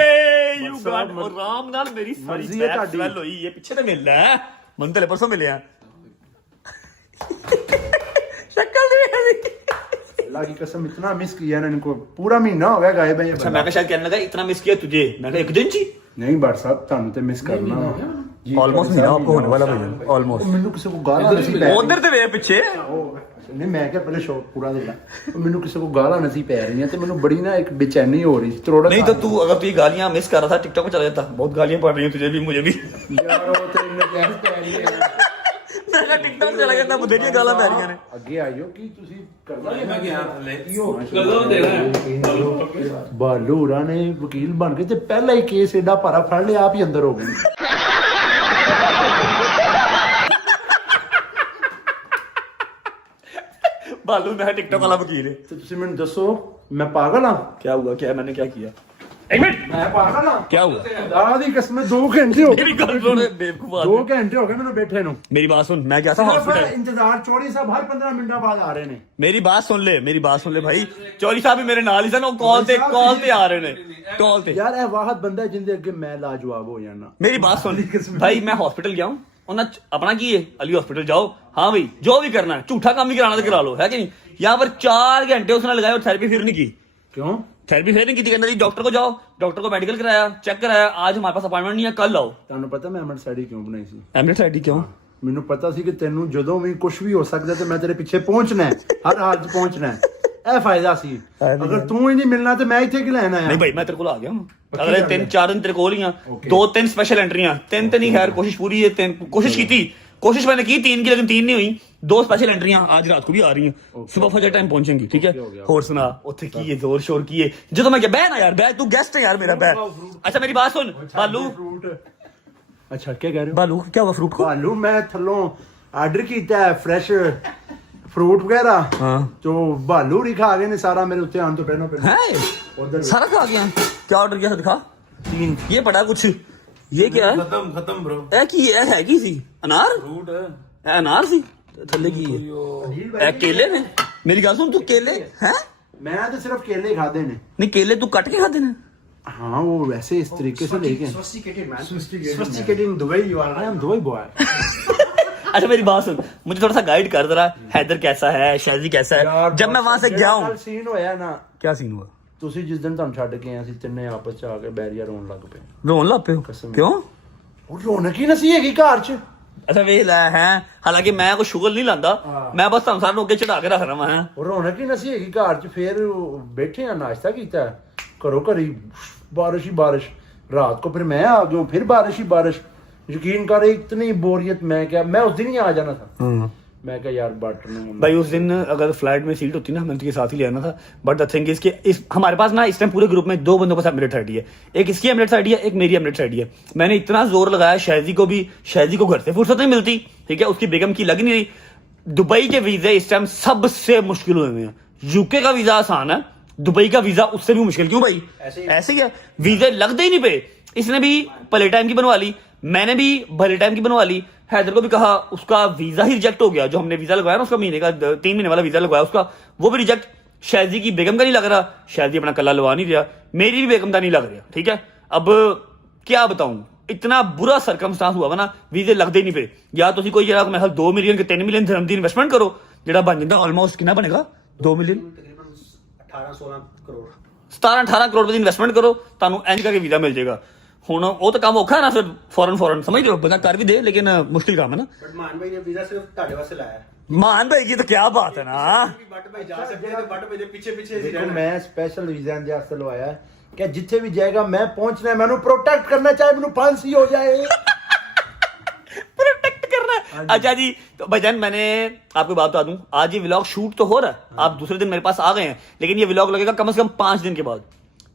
और राम नाल मेरी सारी स्मेल होई। ये पीछे तो मिल रहा है, मन तो परसों मिले हैं। शक्ल नहीं। अल्लाह की कसम इतना मिस किया ना इनको, पूरा महीना हो गया गायब है ये अच्छा, बंदा। मैं शायद कहने लगा इतना मिस किया तुझे, मैं कहा एक दिन जी। नहीं बट साहब थानू ते मिस करना ऑलमोस्ट महीना आपको होने वाला भैया, ऑलमोस्ट। ਮੈਨੂੰ ਕਿਸੇ को गाला नहीं पै उधर ਤੇ ਵੇ ਪਿੱਛੇ। नहीं मैं क्या पहले शौक पूरा देना, ਮੈਨੂੰ ਕਿਸੇ को गाला नहीं पै रही ਤੇ ਮੈਨੂੰ बड़ी ना एक बेचैनी हो रही थोड़ा। नहीं तो तू अगर तू ये गालियां मिस कर रहा था टिकटॉक पे चला जाता। बहुत गालियां पड़ रही हैं तुझे भी मुझे भी। यार वो तो इन्हें क्या पै रही है, मैं कहा टिकटॉक चला जाता, मुझे भी गालियां पै रही हैं। ਅੱਗੇ ਆਇਓ ਕੀ ਤੁਸੀਂ ਕਰਨਾ मैं गया ले ਕਦੋਂ ਦੇਣਾ। ਬਾਲੂ ਹੋਰਾਂ ਨੇ ਵਕੀਲ ਬਣ ਕੇ ਤੇ ਪਹਿਲਾ ਹੀ ਕੇਸ ਏਡਾ ਭਾਰਾ ਫੜ ਲਿਆ, ਆਪ ਹੀ ਅੰਦਰ ਹੋ ਗਏ। बालू मैं टिकटॉक वाला वकील है। ਤੇ ਤੁਸੀਂ ਮੈਨੂੰ ਦੱਸੋ ਮੈਂ ਪਾਗਲ ਹਾਂ? क्या हुआ, क्या मैंने क्या किया? एक मिनट, ਮੈਂ ਪਾਗਲ ਹਾਂ? क्या हुआ? ਖੁਦਾ ਦੀ ਕਸਮ 2 ਘੰਟੇ ਹੋ मेरी गल सुन बेवकूफ 2 आदमी। ਘੰਟੇ ਹੋ ਗਏ ਮੈਨੂੰ ਬੈਠੇ ਨੂੰ। मेरी बात सुन, मैं गया था हॉस्पिटल। इंतजार चौड़ी साहब हर 15 मिनट बाद आ रहे ने। मेरी बात सुन ले भाई। चौधरी साहब भी मेरे नाल ही सन, कॉल ते आ रहे ने, कॉल ते। यार ਇਹ ਵਾਹਦ ਬੰਦਾ ਜਿੰਦੇ ਅੱਗੇ ਮੈਂ ਲਾਜਵਾਬ ਹੋ ਜਾਣਾ। मेरी बात सुन भाई, मैं हॉस्पिटल गया हूँ, उन्हें अपना की है अली हॉस्पिटल जाओ, हाँ भाई जो भी करना है, झूठा काम भी कराना तो करा लो, है कि नहीं। यहाँ पर 4 घंटे उसने लगाए और थेरेपी फिर नहीं की। क्यों थेरेपी फिर नहीं की? कहना जी डॉक्टर को जाओ, डॉक्टर को मेडिकल कराया, चेक कराया, आज हमारे पास अपॉइंटमेंट नहीं है, कल आओ। ਤੁਹਾਨੂੰ ਪਤਾ ਮੈਂ ਐਮਰਜੈਂਸੀ ਆਈਡੀ ਕਿਉਂ ਬਣਾਈ ਸੀ? एमरेट आईडी क्यों? ਮੈਨੂੰ ਪਤਾ ਸੀ ਕਿ ਤੈਨੂੰ ਜਦੋਂ ਵੀ ਕੁਝ ਵੀ ਹੋ ਸਕਦਾ ਤੇ ਮੈਂ ਤੇਰੇ ਪਿੱਛੇ ਪਹੁੰਚਣਾ ਹੈ, ਹਰ ਹਾਲਤ 'ਚ ਪਹੁੰਚਣਾ ਹੈ। ਇਹ ਫਾਇਦਾ ਸੀ। ਅਗਰ ਤੂੰ ਹੀ ਨਹੀਂ ਮਿਲਣਾ ਤੇ ਮੈਂ ਇੱਥੇ ਕੀ ਲੈਣ ਆਇਆ? नहीं भाई मैं तेरे को आ गया हूँ, अगले 3-4 दिन तेरे को ही 2-3 स्पेशल एंट्रियां, 3 तो नहीं, खैर कोशिश पूरी है, कोशिश की थी, कोशिश मैंने की 3 की, लेकिन 3 नहीं हुई। 2 स्पेशल एंट्रियां आज रात को भी आ रही हैं, सुबह फजर टाइम पहुंचेंगी, ठीक है। और सुना उत्थे की है जोर शोर की है, जो मैं क्या बह ना यार, बह तू गेस्ट है यार मेरा, बह। अच्छा मेरी बात सुन बालू। अच्छा क्या कह रहे हो? बालू क्या हुआ फ्रूट को? भालू मैं थल्लों आर्डर किया है फ्रेश फ्रूट वगैरह, हाँ तो भालू ही खा गए ने सारा मेरे उत्ते आने तो पहले है उधर सारा खा गया। क्या ऑर्डर किया था दिखा? 3 ये पड़ा कुछ, ये क्या है? खत्म ब्रो। ए की है की सी अनार फ्रूट है, ए अनार सी थल्ले की है ए केले ने। मेरी गल सुन, तू केले हैं? मैं तो सिर्फ केले खाते ने। नहीं केले तू कट के खाते ने? हाँ वो वैसे इस तरीके से लेके Sophisticated the way you are. I am Dubai boy. अच्छा मेरी बात सुन, मुझे थोड़ा सा गाइड कर जरा, हैदर कैसा है, शाजी कैसा है। जब मैं वहां से गया हूँ, सीन होया ना, क्या सीन हुआ? ਤੁਸੀਂ ਜਿਸ ਦਿਨ ਤੁਹਾਨੂੰ ਛੱਡ ਕੇ ਆਏ ਸੀ ਤਿੰਨੇ ਆਪਸ ਚ ਆ ਕੇ ਬੈਰੀਅਰ ਹੋਣ ਲੱਗ ਪਏ। रोन ला पे कसम। क्यों? ਉਹ ਰੌਣਕ ਹੀ ਨਸੀ ਹੈਗੀ ਘਰ ਚ। अच्छा वे ला है, हालांकि मैं कोई शुगर नहीं लांदा, मैं बस तुम सारे अगे चढ़ा के रख रहा है। ਉਹ ਰੌਣਕ ਹੀ ਨਸੀ ਹੈਗੀ ਘਰ ਚ। ਫਿਰ ਬੈਠੇ ਆ ਨਾਸ਼ਤਾ ਕੀਤਾ ਘਰੋਂ ਘਰੀ, ਬਾਰਿਸ਼ ਹੀ ਬਾਰਿਸ਼। रात को फिर मैं आ गया हूँ, फिर बारिश ही बारिश। यकीन कर इतनी बोरियत, मैं उस दिन ही आ जाना था। मैं क्या यार बट भाई उस दिन अगर फ्लाइट में सीट होती ना, हमें तो के साथ ही ले आना था। बट द थिंग इज कि इस हमारे पास ना इस टाइम पूरे ग्रुप में 2 बंदों के साथ एमिरेट्स आईडी है, एक इसकी एमिरेट्स आईडी है, एक मेरी एमिरेट्स आईडी है। मैंने इतना जोर लगाया शायजी को घर से फुर्सत नहीं मिलती, ठीक है, उसकी बेगम की लग नहीं रही। दुबई के वीजे इस टाइम सबसे मुश्किल हुए हैं। यूके का वीजा आसान है, दुबई का वीजा उससे भी मुश्किल। क्यों भाई? ऐसे ही है, वीजे लगते ही नहीं पे। इसने भी भले टाइम की बनवा ली, मैंने भी भले टाइम की बनवा ली। हैदर को भी कहा, उसका वीजा ही रिजेक्ट हो गया। जो हमने वीजा लगवाया ना, उसका महीने का 3 महीने वाला वीजा लगवाया उसका, वो भी रिजेक्ट। शायजी की बेगम का नहीं लग रहा, शायजी अपना कल्ला लगा नहीं रहा, मेरी भी बेगम का नहीं लग रहा, ठीक है। अब क्या बताऊं, इतना बुरा सरकमस्टांस हुआ वा ना वीजे लगते ही नहीं पे या तुम कोई जरा मैं 2 मिलियन के 3 मिलियन धर्म की इन्वेस्टमेंट करो जो बन जाता ऑलमोस्ट कितना बनेगा 2 मिलियन 18-16 करोड़ 17-18 करोड़ ਦੀ ਇਨਵੈਸਟਮੈਂਟ ਕਰੋ ਤੁਹਾਨੂੰ ਇੰਜ ਕਰਕੇ ਵੀਜ਼ਾ ਮਿਲ ਜਾਏਗਾ ਹੁਣ ਉਹ ਤਾਂ ਕੰਮ ਔਖਾ ਹੈ ਨਾ ਫਿਰ ਫੋਰਨ ਸਮਝਦੇ ਹੋ ਬੰਦਾ ਕਰ ਵੀ ਦੇ ਲੇਕਿਨ ਮੁਸ਼ਕਿਲ ਕੰਮ ਹੈ ਨਾ बट मान भाई ने वीजा सिर्फ ਤੁਹਾਡੇ ਵਾਸਤੇ ਲਾਇਆ ਹੈ ਮਾਨ ਭਾਈ ਕੀ ਤਾਂ ਕੀ ਬਾਤ ਹੈ ਨਾ बट भाई जा सकते हैं तो बट भाई ਦੇ ਪਿੱਛੇ ਪਿੱਛੇ ਹੀ देखो ਰਹਿਣਾ मैं स्पेशल वीजा ਦੇ ਵਾਸਤੇ ਲਵਾਇਆ ਹੈ ਕਿ ਜਿੱਥੇ ਵੀ ਜਾਏਗਾ ਮੈਂ ਪਹੁੰਚਣਾ ਹੈ, ਮੈਨੂੰ प्रोटेक्ट करना चाहे ਮੈਨੂੰ फांसी हो जाए प्रोटेक्ट करना है। अच्छा जी तो भाईजान मैंने आपको बात बता दूं आज ये व्लॉग शूट तो हो रहा है आप दूसरे दिन मेरे पास आ गए हैं लेकिन ये व्लॉग लगेगा कम से कम 5 दिन के बाद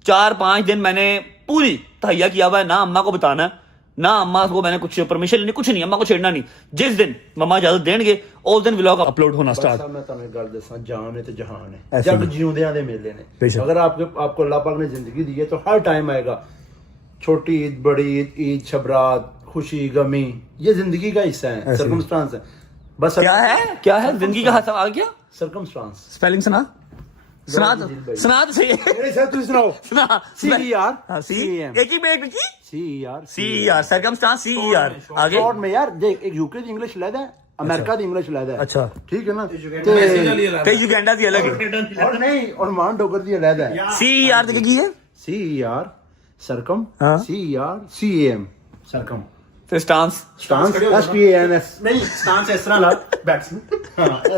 4-5 दिन मैंने पूरी तहैया किया हुआ है ना अम्मा को बताना है ना अम्मा को मैंने कुछ परमिशन लेनी कुछ नहीं अम्मा को छेड़ना नहीं जिस दिन मम्मा इजाजत देंगे उस दिन व्लॉग अपलोड होना बस स्टार्ट अब मैं तुम्हें गल दसा जान है तो जहान है ऐसे जग में। जिउंदियां दे मेले ने बेशक। अगर आपको अल्लाह पाक ने जिंदगी दी है तो हर टाइम आएगा छोटी ईद बड़ी ईद शबरात खुशी गमी ये जिंदगी का हिस्सा है ऐसे में। सर्कमस्टांस है बस क्या है जिंदगी का हाथ आ गया सर्कमस्टांस स्पेलिंग सुना सुना तो सही है मेरे साथ तुम सुनाओ सुना CER हाँ, सी CEM एक ही में की CER CER सरकमस्टांस CER आगे शॉर्ट में यार देख एक यूके ਦੀ ਇੰਗਲਿਸ਼ ਲੈਦਾ ਹੈ ਅਮਰੀਕਾ ਦੀ ਇੰਗਲਿਸ਼ ਲੈਦਾ ਹੈ अच्छा ठीक है ना कई युगांडा दी अलग है और नहीं और मान डोगर ਦੀ ਲੈਦਾ ਹੈ CER ਦੀ ਕੀ ਹੈ CER ਸਰਕਮ हाँ। CER CAM ਸਰਕਮ फिर स्टांस स्टांस STANS नहीं स्टांस इस तरह ला बैट्समैन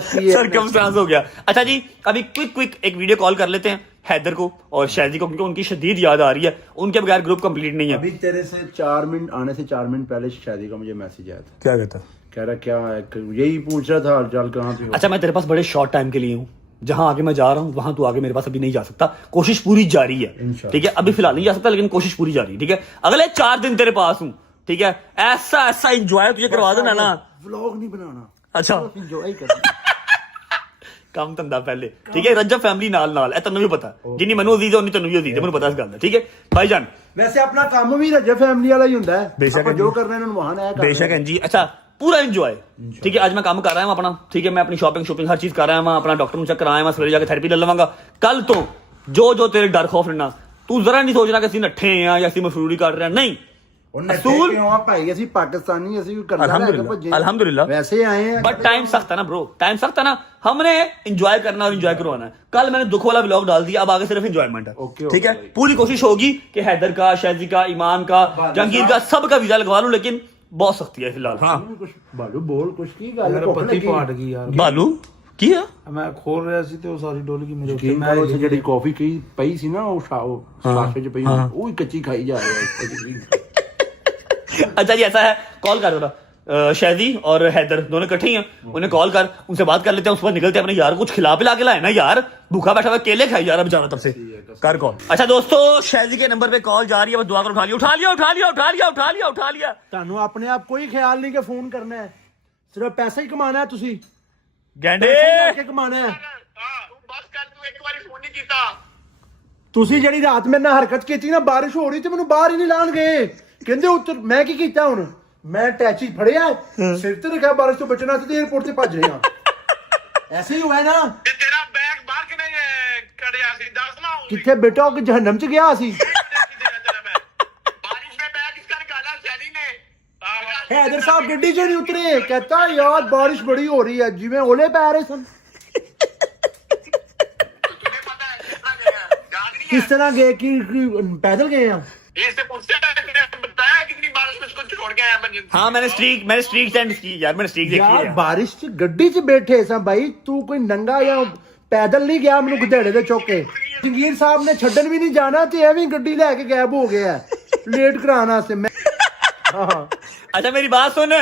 STANS सरकमस्टांस हो गया अच्छा जी अभी क्विक एक वीडियो कॉल कर लेते हैं हैदर को और शायद को क्योंकि उनकी शदीद याद आ रही है उनके बगैर ग्रुप कंप्लीट नहीं है अभी तेरे से 4 मिनट आने से 4 मिनट पहले शादी का मुझे मैसेज आया था क्या कहता कह रहा क्या है यही पूछ रहा था हालचाल कहाँ पे हो अच्छा मैं तेरे पास बड़े शॉर्ट टाइम के लिए हूँ जहां आगे मैं जा रहा हूँ वहां तू आगे मेरे पास अभी नहीं जा सकता कोशिश पूरी जारी है इंशाल्लाह। ठीक है अभी फिलहाल नहीं जा सकता लेकिन कोशिश पूरी जारी है ठीक है अगले 4 दिन तेरे पास हूँ ठीक है ऐसा एंजॉय तुझे करवा देना ना व्लॉग नहीं बनाना अच्छा एंजॉय करना ਕੰਮ ਧੰਦਾ ਪਹਿਲੇ ਠੀਕ ਹੈ ਰੱਜਬ ਫੈਮਿਲੀ ਨਾਲ ਇਹ ਤੈਨੂੰ ਵੀ ਪਤਾ ਜਿੰਨੀ ਮੈਨੂੰ ਅਜ਼ੀਜ਼ ਹੈ ਉਨੀ ਤੈਨੂੰ ਵੀ ਅਜ਼ੀਜ਼ ਹੈ ਮੈਨੂੰ ਪਤਾ ਇਸ ਗੱਲ ਦਾ ਠੀਕ ਹੈ ਭਾਈਜਾਨ वैसे अपना काम भी रजा फैमिली वाला ही ਹੁੰਦਾ ਹੈ बेशक ਆਪਾਂ है जो जी। करना है उन्होंने वहां आया बेशक है जी अच्छा पूरा एंजॉय ठीक है आज मैं काम कर रहा हूँ अपना ठीक है मैं अपनी शॉपिंग हर चीज कर रहा हूँ अपना डॉक्टर चेक कराया मैं सवेरे जाकर थेरेपी ले लवांगा कल तो जो तेरे डर खौफ लेना तू जरा नहीं सोचना कि ਅਸੀਂ ਨੱਠੇ ਆ ਜਾਂ ਅਸੀਂ ਮਸਰੂਰੀ ਕਰ ਰਹੇ ਆ ਨਹੀਂ ਉਹਨੇ असूल ਕਿਉਂ ਆ ਭਾਈ ਅਸੀਂ ਪਾਕਿस्तानी ਅਸੀਂ ਵੀ ਕਰਨਾ अल्हम्दुलिल्लाह वैसे आए हैं बट टाइम सख्त है ना ब्रो टाइम सख्त है ना हमने एंजॉय करना और एंजॉय करवाना है कल मैंने दुख वाला व्लॉग डाल दिया अब आगे सिर्फ एंजॉयमेंट है ओके, ठीक है ओके। पूरी कोशिश होगी कि हैदर का शाहजी का ईमान का जहांगीर का सबका वीजा लगवा लूं लेकिन बहुत सख्ती है फिलहाल हाँ कुछ बालू बोल कुछ की गल मेरा पत्ती पाट गई यार बालू की है मैं खोल ਰਿਹਾ ਸੀ ਤੇ ਉਹ ਸਾਰੀ ਡੋਲ ਗਈ ਮੇਰੇ ਉੱਤੇ ਕੀ ਮੈਂ ਮੈਂ ਉਹ ਜਿਹੜੀ ਕਾਫੀ ਕੀ ਪਈ ਸੀ ਨਾ ਉਹ ਸਾਫੇ ਚ ਪਈ ਉਹ ਹੀ ਕੱਚੀ ਖਾਈ ਜਾ ਰਿਹਾ अच्छा जी ऐसा है कॉल कर रहा शाहजी और हैदर दोनों इकट्ठे ही हैं उन्हें कॉल कर उनसे बात कर लेते हैं उसके बाद निकलते हैं अपने यार कुछ खिला पिला के लाए ना यार भूखा बैठा हुआ केले खाई जा रहा बेचारा तब से कर कॉल अच्छा दोस्तों शाहजी के नंबर पे कॉल जा रही है बस दुआ कर उठा लिया ਤੁਹਾਨੂੰ ਆਪਣੇ ਆਪ ਕੋਈ ਖਿਆਲ ਨਹੀਂ ਕਿ ਫੋਨ ਕਰਨਾ ਹੈ ਸਿਰਫ ਪੈਸਾ ਹੀ ਕਮਾਣਾ ਹੈ ਤੁਸੀਂ गैंडे ਪੈਸਾ ਕਰਕੇ ਕਮਾਣਾ ਹੈ ਹਾਂ ਤੂੰ ਬਸ ਕਰ ਤੂੰ ਇੱਕ ਵਾਰੀ ਫੋਨ ਨਹੀਂ ਕੀਤਾ ਤੁਸੀਂ ਜਿਹੜੀ ਰਾਤ ਮੇਰੇ ਨਾਲ ਹਰਕਤ ਕੀਤੀ ਨਾ ਬਾਰਿਸ਼ ਹੋ ਰਹੀ ਤੇ ਮੈਨੂੰ ਬਾਹਰ ਹੀ ਨਹੀਂ ਲਾਣਗੇ ਕਹਿੰਦੇ ਉੱਤਰ ਮੈਂ ਕੀ ਕੀਤਾ ਹੁਣ ਮੈਂ ਟੈਚੀ ਫੜਿਆ ਸਿਰ ਤੇ ਰੱਖਿਆ ਬਾਰਿਸ਼ ਤੋਂ ਬਚਣਾ ਸੀ ਤੇ 에어ਪੋਰਟ ਤੇ ਭੱਜ ਰਿਹਾ ਐਸੇ ਹੀ ਹੋਇਆ ਨਾ ਤੇ ਤੇਰਾ ਬੈਗ ਬਾਹਰ ਕਿਨੇ ਕੜਿਆ ਸੀ ਦੱਸ ਨਾ ਕਿੱਥੇ ਬੇਟਾ ਉਹ ਜਹੰਨਮ ਚ ਗਿਆ ਸੀ बारिश में बैग इसका निकाला शैली ने हैदर साहब गड्डी से नहीं उतरे कहता यार बारिश बड़ी हो रही है जिਵੇਂ ओले पै रहे सन तुम्हें पता है कितना गया याद नहीं किस तरह गए कि पैदल गए हम है इससे पूछते हैं बताया कितनी बारिश में इसको छोड़ के आया इमरजेंसी हाँ मैंने स्ट्रीक सेंड की यार मैंने स्ट्रीक देखी यार है बारिश ਚ ਗੱਡੀ 'ਚ ਬੈਠੇ ਸਾਂ ਭਾਈ ਤੂੰ ਕੋਈ ਨੰਗਾ ਜਾਂ ਪੈਦਲ ਨਹੀਂ ਗਿਆ ਮੈਨੂੰ ਗਧੇੜੇ ਦੇ ਚੁੱਕ ਕੇ ਜੰਗੀਰ ਸਾਹਿਬ ਨੇ ਛੱਡਣ ਵੀ ਨਹੀਂ ਜਾਣਾ ਤੇ ਐਵੇਂ ਗੱਡੀ ਲੈ ਕੇ ਗਾਇਬ ਹੋ ਗਿਆ ਲੇਟ ਕਰਾਉਣ ਵਾਸਤੇ ਮੈਂ ਹਾਂ अच्छा मेरी बात सुन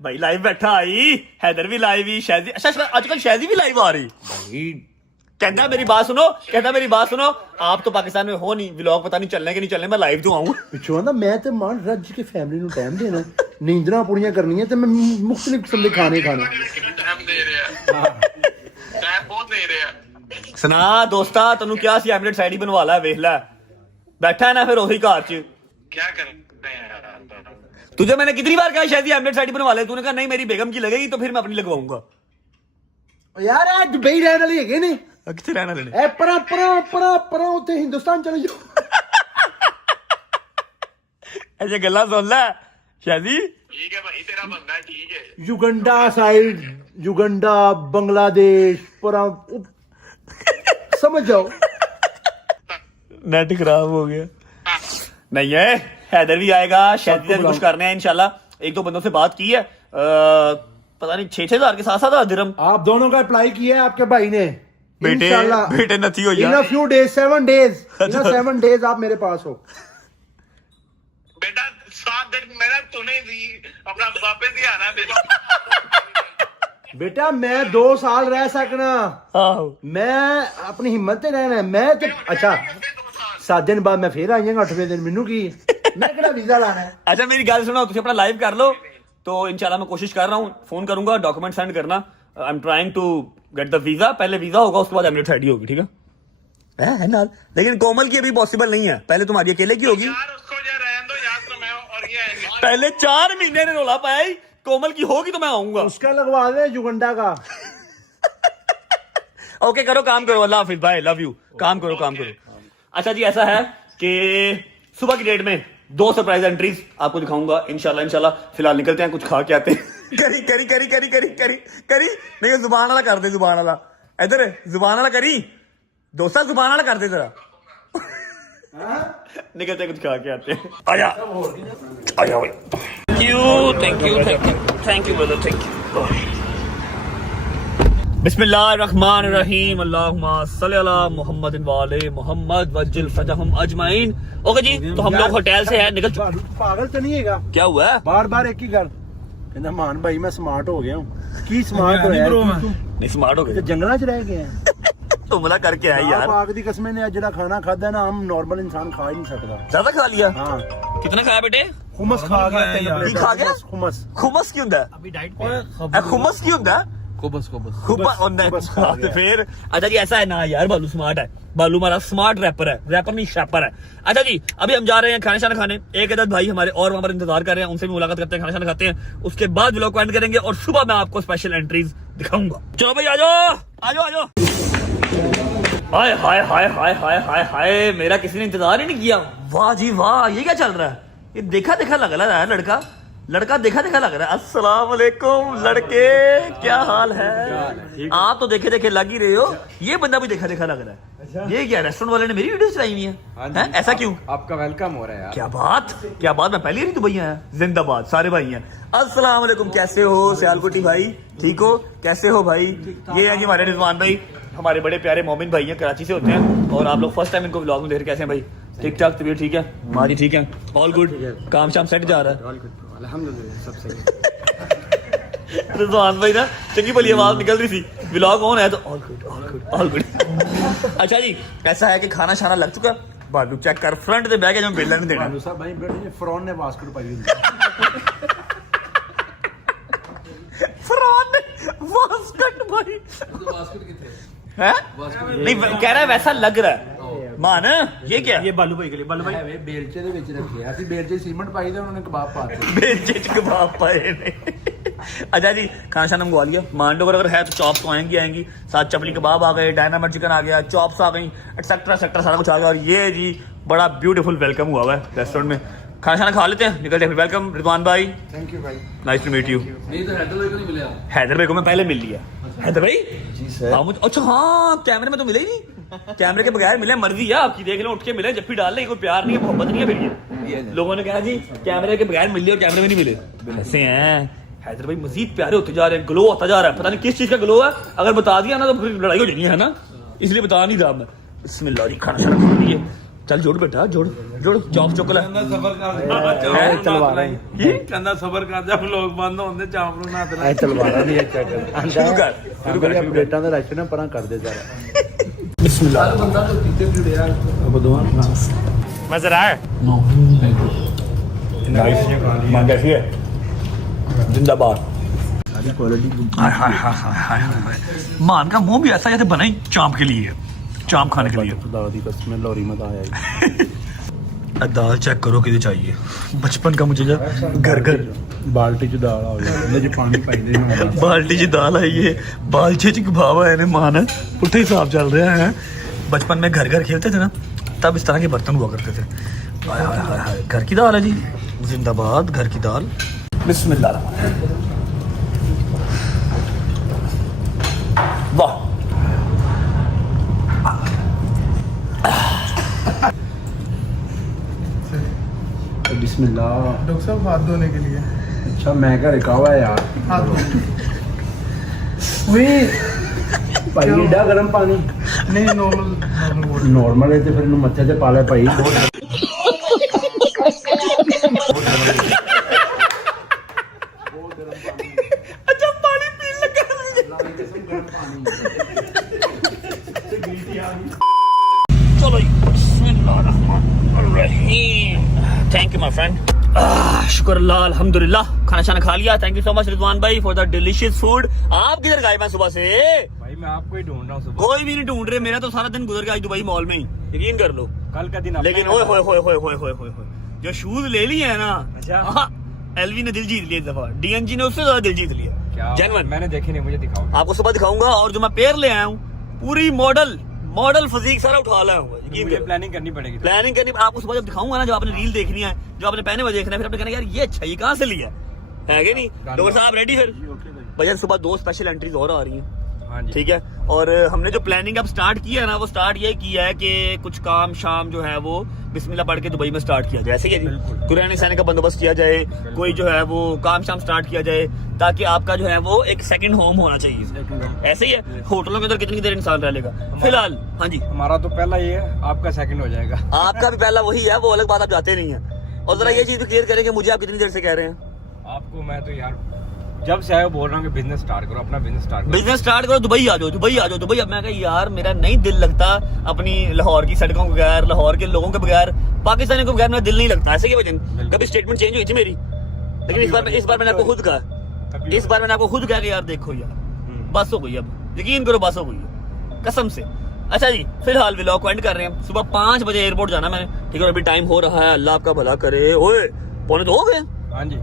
भाई लाइव बैठा आई हैदर भी लाइव ही शाहजी अच्छा आजकल शाहजी भी लाइव आ रही कहता मेरी बात सुनो आप तो पाकिस्तान में हो नहीं व्लॉग पता नहीं चलने के नहीं चलने मैं लाइव तो आऊं ਪਿੱਛੋਂ ਆਂਦਾ ਮੈਂ ਤੇ ਮਾਨ ਰੱਜ ਕੇ ਫੈਮਿਲੀ ਨੂੰ ਟਾਈਮ ਦੇਣਾ ਨੀਂਦਰਾਂ ਪੂਰੀਆਂ ਕਰਨੀਆਂ ਤੇ ਮੈਂ ਮੁxtਲਿਫ ਕਿਸਮ ਦੇ ਖਾਣੇ ਖਾਣੇ टाइम दे रहे हैं टाइम बहुत दे रहे हैं सुना दोस्ता तेनू क्या सी एमिरेट साइड ही बनवा ला वेख लै बैठा है ना फिर वही घर च क्या करते हैं यार तुझे मैंने कितनी बार कहा शायद एमिरेट साइड ही बनवा ले तूने कहा नहीं मेरी बेगम की लगेगी तो फिर मैं अपनी लगवाऊंगा ਯਾਰ ਇਹ ਦੁਬਈ ਰਹਿਣ ਵਾਲੇ ਹੈਗੇ ਨੇ कितने रहना लेने ਇਹ ਪਰਾਂ ਉੱਥੇ ਹਿੰਦੁਸਤਾਨ ਚਲੇ ਜਾਓ ऐसे गल्ला सुन लै शादी ठीक है भाई तेरा बंदा है ठीक है युगंडा साइड, युगंडा, बांग्लादेश पूरा समझ जाओ। नेट खराब हो गया। नहीं है, हैदर भी आएगा, शादी भी कुछ करने हैं इंशाल्लाह। एक दो बंदों से बात की है, पता नहीं 6,000 के 7,000 दिरहम। आप दोनों का अप्लाई किया है आपके भाई ने। बेटे इंशाल्लाह बेटे नथी हो इन अ यार। Few days 7 days in 7 days आप मेरे पास हो। बेटा 7 दिन मेरा तूने भी अपना वापस ही आना है बेटा बेटा मैं 2 साल रह सकना, आहो मैं अपनी हिम्मत से रहना है। मैं तो अच्छा 7 दिन बाद मैं फिर आ जाऊंगा, 8वें दिन मैनू की मैं केड़ा वीजा लाना है। अच्छा मेरी गल सुनो, तुम अपना लाइव कर लो तो इंशाल्लाह मैं कोशिश कर रहा हूँ, फोन करूंगा, डॉक्यूमेंट सेंड करना। I am trying to get the visa. पहले वीजा होगा उसके बाद एमिरेट्स आईडी होगी, ठीक है ना। लेकिन कोमल की अभी पॉसिबल नहीं है, पहले तुम्हारी अकेले की होगी। यार उसको जो रहने दो यार, तो मैं और ये आएंगे पहले 4 महीने ने रोला पाया ही, कोमल की होगी तो मैं आऊंगा। उसका लगवा दे युगंडा का। ओके करो काम करो, अल्लाह हाफिज भाई, लव यू। काम करो काम करो। अच्छा जी ऐसा है कि सुबह की डेट में 2 सरप्राइज एंट्रीज आपको दिखाऊंगा इंशाल्लाह इंशाल्लाह। फिलहाल निकलते हैं, कुछ खा के आते हैं। करी करी करी करी करी करी करी नहीं, जुबान वाला कर दे, जुबान वाला इधर, जुबान वाला करी दोस्ता, जुबान वाला कर दे जरा। निकलते हैं, कुछ खा के आते हैं। आजा आजा भाई। Thank you thank you thank you thank you brother, thank you. बिस्मिल्लाहिर्रहमानिर्रहीम, अल्लाहुम्मा सल्ली अला मुहम्मद वाले मुहम्मद वज्जिल फजहम अजमाइन। ओके जी, तो हम लोग होटल से हैं, निकल चुके। पागल तो नहीं है? क्या हुआ है? बार बार एक ही गल कहना, मान भाई मैं स्मार्ट हो गया हूँ। की स्मार्ट होया नहीं स्मार्ट हो तो गए, जंगलों च रह गए हैं। तुमला करके आए यार। पाक दी कसम ने जेड़ा खाना खादा ना, हम नॉर्मल इंसान खा ही नहीं सकता। ज्यादा खा लिया? हाँ कितना खाया बेटे? खुमस खा गया, की खा गया? खुमस। खुमस की हुंदा है? अभी डाइट पे खुमस की हुंदा है? कोबस कोबस खुबा होंदा है। तो फिर अच्छा जी ऐसा है ना यार, बालू स्मार्ट है, बालू हमारा स्मार्ट रैपर है, रैपर नहीं शैपर है। अच्छा जी अभी हम जा रहे हैं खाना शाना खाने। एक अदद भाई हमारे और वहां पर इंतजार कर रहे हैं, उनसे भी मुलाकात करते हैं, खाना शाना खाते हैं, उसके बाद व्लॉग को एंड करेंगे और सुबह मैं आपको स्पेशल एंट्रीज दिखाऊंगा। चलो भाई आ जाओ आ जाओ आ जाओ। हाय हाय हाय हाय हाय हाय हाय, मेरा किसी ने इंतजार ही नहीं किया। वाह जी वाह, ये क्या चल रहा है? ये देखा देखा लग रहा है, लड़का लड़का देखा देखा लग रहा है। अस्सलाम वालेकुम लड़के, क्या हाल है? आप तो देखे देखे लग ही रहे हो, ये बंदा भी देखा देखा लग रहा है। ये क्या रेस्टोरेंट वाले ने मेरी वीडियो चलाई हुई है? हैं? ऐसा क्यों? आपका वेलकम हो रहा है यार। क्या बात क्या बात, मैं पहले ही नहीं दुबई आया। जिंदाबाद सारे भाई हैं। अस्सलाम वालेकुम, कैसे हो सियालकोटी भाई? ठीक हो? कैसे हो भाई? ये है जी हमारे रिजवान भाई, हमारे बड़े प्यारे मोमिन भाई हैं, कराची से होते हैं और आप लोग फर्स्ट टाइम इनको व्लॉग में देख रहे। कैसे हैं भाई? ठीक ठाक, तबीयत ठीक है? हमारी ठीक है, ऑल गुड, काम शाम सेट जा रहा है? अल्हम्दुलिल्लाह सब सही। रिजवान भाई ना चंगी भली आवाज निकल रही थी, व्लॉग ऑन है तो all good all good all good. अच्छा जी ऐसा है कि खाना शाना लग चुका, बालू चेक कर, फ्रंट से बैग है, जो बेला नहीं देना। बालू साहब भाई बड़े फ्रॉन ने बास्केट पाई हुई फ्रॉन ने बास्केट भाई, है नहीं कह रहा है वैसा लग रहा है। मान ये क्या? ये बालू भाई के लिए, बालू भाई है वे बेलचे ਦੇ ਵਿੱਚ ਰੱਖਿਆ। ਅਸੀਂ बेलचे सीमेंट पाई थे, उन्होंने कबाब पाते। बेलचे च कबाब पाए ने। अच्छा जी खाना शाना मंगवा लिया, मांडो अगर है तो चॉप्स तो आएंगी आएंगी, साथ चपली कबाब आ गए, डायनामाइट चिकन आ गया, चॉप्स आ गई, एक्सेट्रा एक्सेट्रा सारा कुछ आ गया। और ये जी बड़ा ब्यूटीफुल वेलकम हुआ है रेस्टोरेंट में। खाना शाना खा लेते हैं, निकलते हैं। वेलकम रिजवान भाई, थैंक यू भाई। Nice to meet you. नहीं तो हैदर भाई को नहीं मिले आप? हैदर भाई को मैं पहले मिल लिया। हैदर भाई जी सर। हाँ मुझे, अच्छा हाँ कैमरे में तो मिले ही नहीं, कैमरे के बगैर मिले, मर्जी है आपकी, देख लो उठ के मिले, जफ्फी डाल ले, कोई प्यार नहीं है मोहब्बत नहीं है। फिर ये लोगों ने कहा जी कैमरे के बगैर मिल लिया और कैमरे में नहीं मिले, ऐसे हैं। हैदर भाई मजीद प्यारे होते जा रहे हैं, ग्लो आता जा रहा है, पता नहीं किस चीज का ग्लो है। अगर बता दिया ना तो फिर लड़ाई हो जानी है ना, इसलिए बता नहीं रहा मैं। बिस्मिल्लाह जी खाना शाना खा लिए, चल जोड़ बेटा जोड़ जोड़, चौक चुक ले। सबर ਇਹ ਤਲਵਾਰਾਂ ਹੀ ਕਹਿੰਦਾ ਸਬਰ ਕਰ ਜਾ, ਲੋਕ ਬੰਦ ਹੁੰਦੇ ਚਾਂਪ ਨੂੰ ਨਾ ਦੇਣਾ। ਇਹ ਤਲਵਾਰਾਂ ਨਹੀਂ ਚੈੱਕ शुरू कर ਸ਼ੁਰੂ ਕਰ ਅਪਡੇਟਾਂ ਦਾ ਰਸ਼ ਨਾ ਪਰਾਂ ਕਰਦੇ ਸਾਰਾ। बिस्मिल्लाह। ਬੰਦਾ ਤਾਂ ਕਿਤੇ ਵੀ ਰਿਹਾ ਅਬ ਦੋਵਾਂ मजा रहा है? नाइस मान कैसी है? जिंदाबाद। हाय हाय हाय हाय हाय, मान का मुंह भी ऐसा जैसे बना ही चांप के लिए, चांप खाने के लिए। खुदा दी कसम लौरी मत आया। दाल चेक करो कितनी चाहिए, बचपन का मुझे घर घर ਬਾਲਟੀ ਚ ਦਾਲ ਆ ਗਈ, ਉਹਦੇ ਚ ਪਾਣੀ ਪਾਈ ਦੇ ਨਾ। बाल्टी च दाल आई है, बालचे च कबाब आए ने, मान पुट्ठे हिसाब चल रहा है। बचपन में घर घर खेलते थे ना, तब इस तरह के बर्तन हुआ करते थे। हाय हाय हाय हाय, घर की दाल है जी, जिंदाबाद घर की दाल। बिस्मिल्लाह। वाह, बिस्मिल्लाह। डॉक्टर साहब हाथ धोने के लिए अच्छा मैं क्या रखा हुआ है यार। हाथ धोने भाई एडा गर्म पानी नहीं, नॉर्मल नॉर्मल है तो फिर मत्थे से पाले भाई। अच्छा पानी पीने लगा। चलो बिस्मिल्लाहिर्रहमानिर्रहीम। Thank you my friend. शुक्र अल्लाह, अल्हम्दुलिल्लाह। खाना शाना खा लिया। Thank you so much Rizwan भाई फॉर द डिलीशियस फूड। आप किधर गए मैं सुबह से? भाई मैं आपको ही ढूंढ रहा हूँ सुबह। कोई भी नहीं ढूंढ रहे, मेरा तो सारा दिन गुजर गया आज दुबई मॉल में ही, यकीन कर लो। कल का दिन अपना लेकिन ही ओए था। होए होए होए होए होए होए होए, जो शूज ले लिए हैं ना, अच्छा। एलवी ने दिल जीत लिया इस दफा, डीएनजी ने उससे ज्यादा दिल जीत लिया। क्या जेन्युइन। मैंने देखे नहीं, मुझे दिखाओ। आपको सुबह दिखाऊंगा। और जो मैं पेयर ले आया हूँ पूरी मॉडल फिजिक सारा उठा लाया हूँ, यकीन मुझे करो। प्लानिंग करनी पड़ेगी। प्लानिंग करनी आपको सुबह जब दिखाऊंगा ना, जो आपने रील देखनी है, जो आपने पहने हुए देखना है, फिर आपने कहना यार ये अच्छा ये कहाँ से लिया है कि नहीं। डॉक्टर साहब रेडी फिर? भैया सुबह 2 स्पेशल एंट्रीज और आ रही हैं, हाँ जी। ठीक है। और हमने जो प्लानिंग अब स्टार्ट किया है ना, वो स्टार्ट ये किया है कि कुछ काम शाम जो है वो बिस्मिल्लाह पढ़ के दुबई में स्टार्ट किया जाए। ऐसे ही है जी, बिल्कुल। कुरान साने का बंदोबस्त किया जाए, कोई जो है वो काम शाम स्टार्ट किया जाए, ताकि आपका जो है वो एक सेकंड होम होना चाहिए। ऐसे ही है, होटलों के अंदर कितनी देर इंसान रह लेगा। फिलहाल हाँ जी, हमारा तो पहला ये है, आपका सेकंड हो जाएगा। आपका भी पहला वही है, वो अलग बात, आप जाते नहीं है। और जरा ये चीज भी क्लियर करेंगे, मुझे आप कितनी देर से कह रहे हैं? आपको मैं तो यार जब से आया बोल रहा हूँ कि बिजनेस स्टार्ट करो, अपना बिजनेस स्टार्ट करो। बिजनेस स्टार्ट करो, दुबई आ जाओ, दुबई आ जाओ, दुबई। अब मैं कहा यार मेरा नहीं दिल लगता अपनी लाहौर की सड़कों के बगैर, लाहौर के लोगों के बगैर, पाकिस्तानियों के बगैर मेरा दिल नहीं लगता। ऐसे की वजह कभी स्टेटमेंट चेंज हुई थी मेरी, लेकिन इस बार मैंने आपको खुद कहा, इस बार मैंने आपको खुद कहा कि यार देखो यार बस हो गई, अब यकीन करो बस हो गई है, कसम से। अच्छा जी, फिलहाल व्लॉग को एंड कर रहे हैं। सुबह 5 बजे एयरपोर्ट जाना मैंने, ठीक है। अभी टाइम हो रहा है, अल्लाह आपका भला करे। ओए 1:45 हो गए। हाँ जी।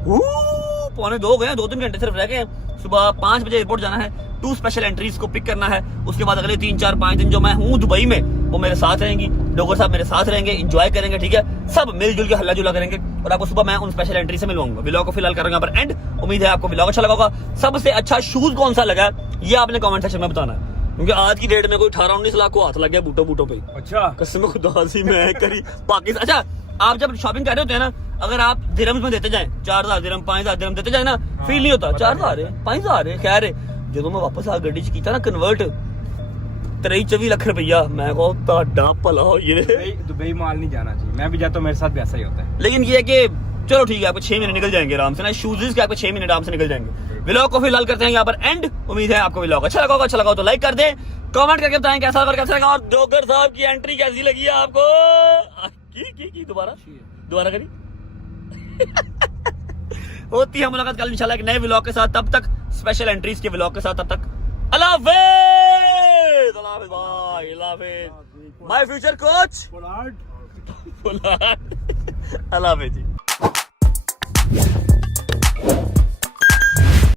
1:45 हो गए, 2-3 घंटे सिर्फ रह गए हैं। सुबह 5 बजे एयरपोर्ट जाना है, 2 स्पेशल एंट्रीज को पिक करना है। उसके बाद अगले 3-4-5 दिन जो मैं हूँ दुबई में, वो मेरे साथ रहेंगी, डॉक्टर साहब मेरे साथ रहेंगे, एंजॉय करेंगे, ठीक है। सब मिलजुल के हल्ला जुला करेंगे और आपको सुबह मैं उन स्पेशल एंट्री से मिलवाऊंगा। व्लॉग को फिलहाल करूंगा पर एंड। उम्मीद है आपको व्लॉग अच्छा लगा होगा। सबसे अच्छा शूज कौन सा लगा ये आपने कमेंट सेक्शन में बताना है, क्योंकि आज की डेट में कोई 18-19 लाख को हाथ लग गया बूटों पे। अच्छा। कसम खुदा सी मैं करी पाकिस्तान। अच्छा, आप जब शॉपिंग कर रहे होते हैं ना, अगर आप दिरहम्स में देते जाएं, 4000 दिरहम 5000 दिरहम देते जाए ना, फील नहीं होता 4000 है 5000 है। खैर जो मैं वापस आ गड्डी च कीता ना कन्वर्ट 23-24 लाख रुपया, मैं कहो ताड़ा भला हो ये। दुबई माल नहीं जाना चाहिए, मैं भी जाता हूँ, मेरे साथ भी ऐसा ही होता है। लेकिन ये है कि चलो ठीक है, आपको 6 महीने निकल जाएंगे आराम से ना, शूज के आपको 6 महीने आराम से निकल जाएंगे। व्लॉग को फिलहाल करते हैं यहाँ पर एंड। उम्मीद है आपको व्लॉग अच्छा लगा होगा। अच्छा लगा तो लाइक कर दे, कमेंट करके बताएं कैसा लगा, कैसा लगा। और जोकर साहब की एंट्री कैसी लगी है आपको? की दोबारा करी। होती है मुलाकात कल इंशाल्लाह एक नए व्लॉग के साथ। तब तक स्पेशल एंट्रीज के व्लॉग के साथ, तब तक अल्लाह हाफिज़। अल्लाह हाफिज़ भाई, अल्लाह हाफिज़ माय फ्यूचर कोच। अल्लाह हाफिज़ जी।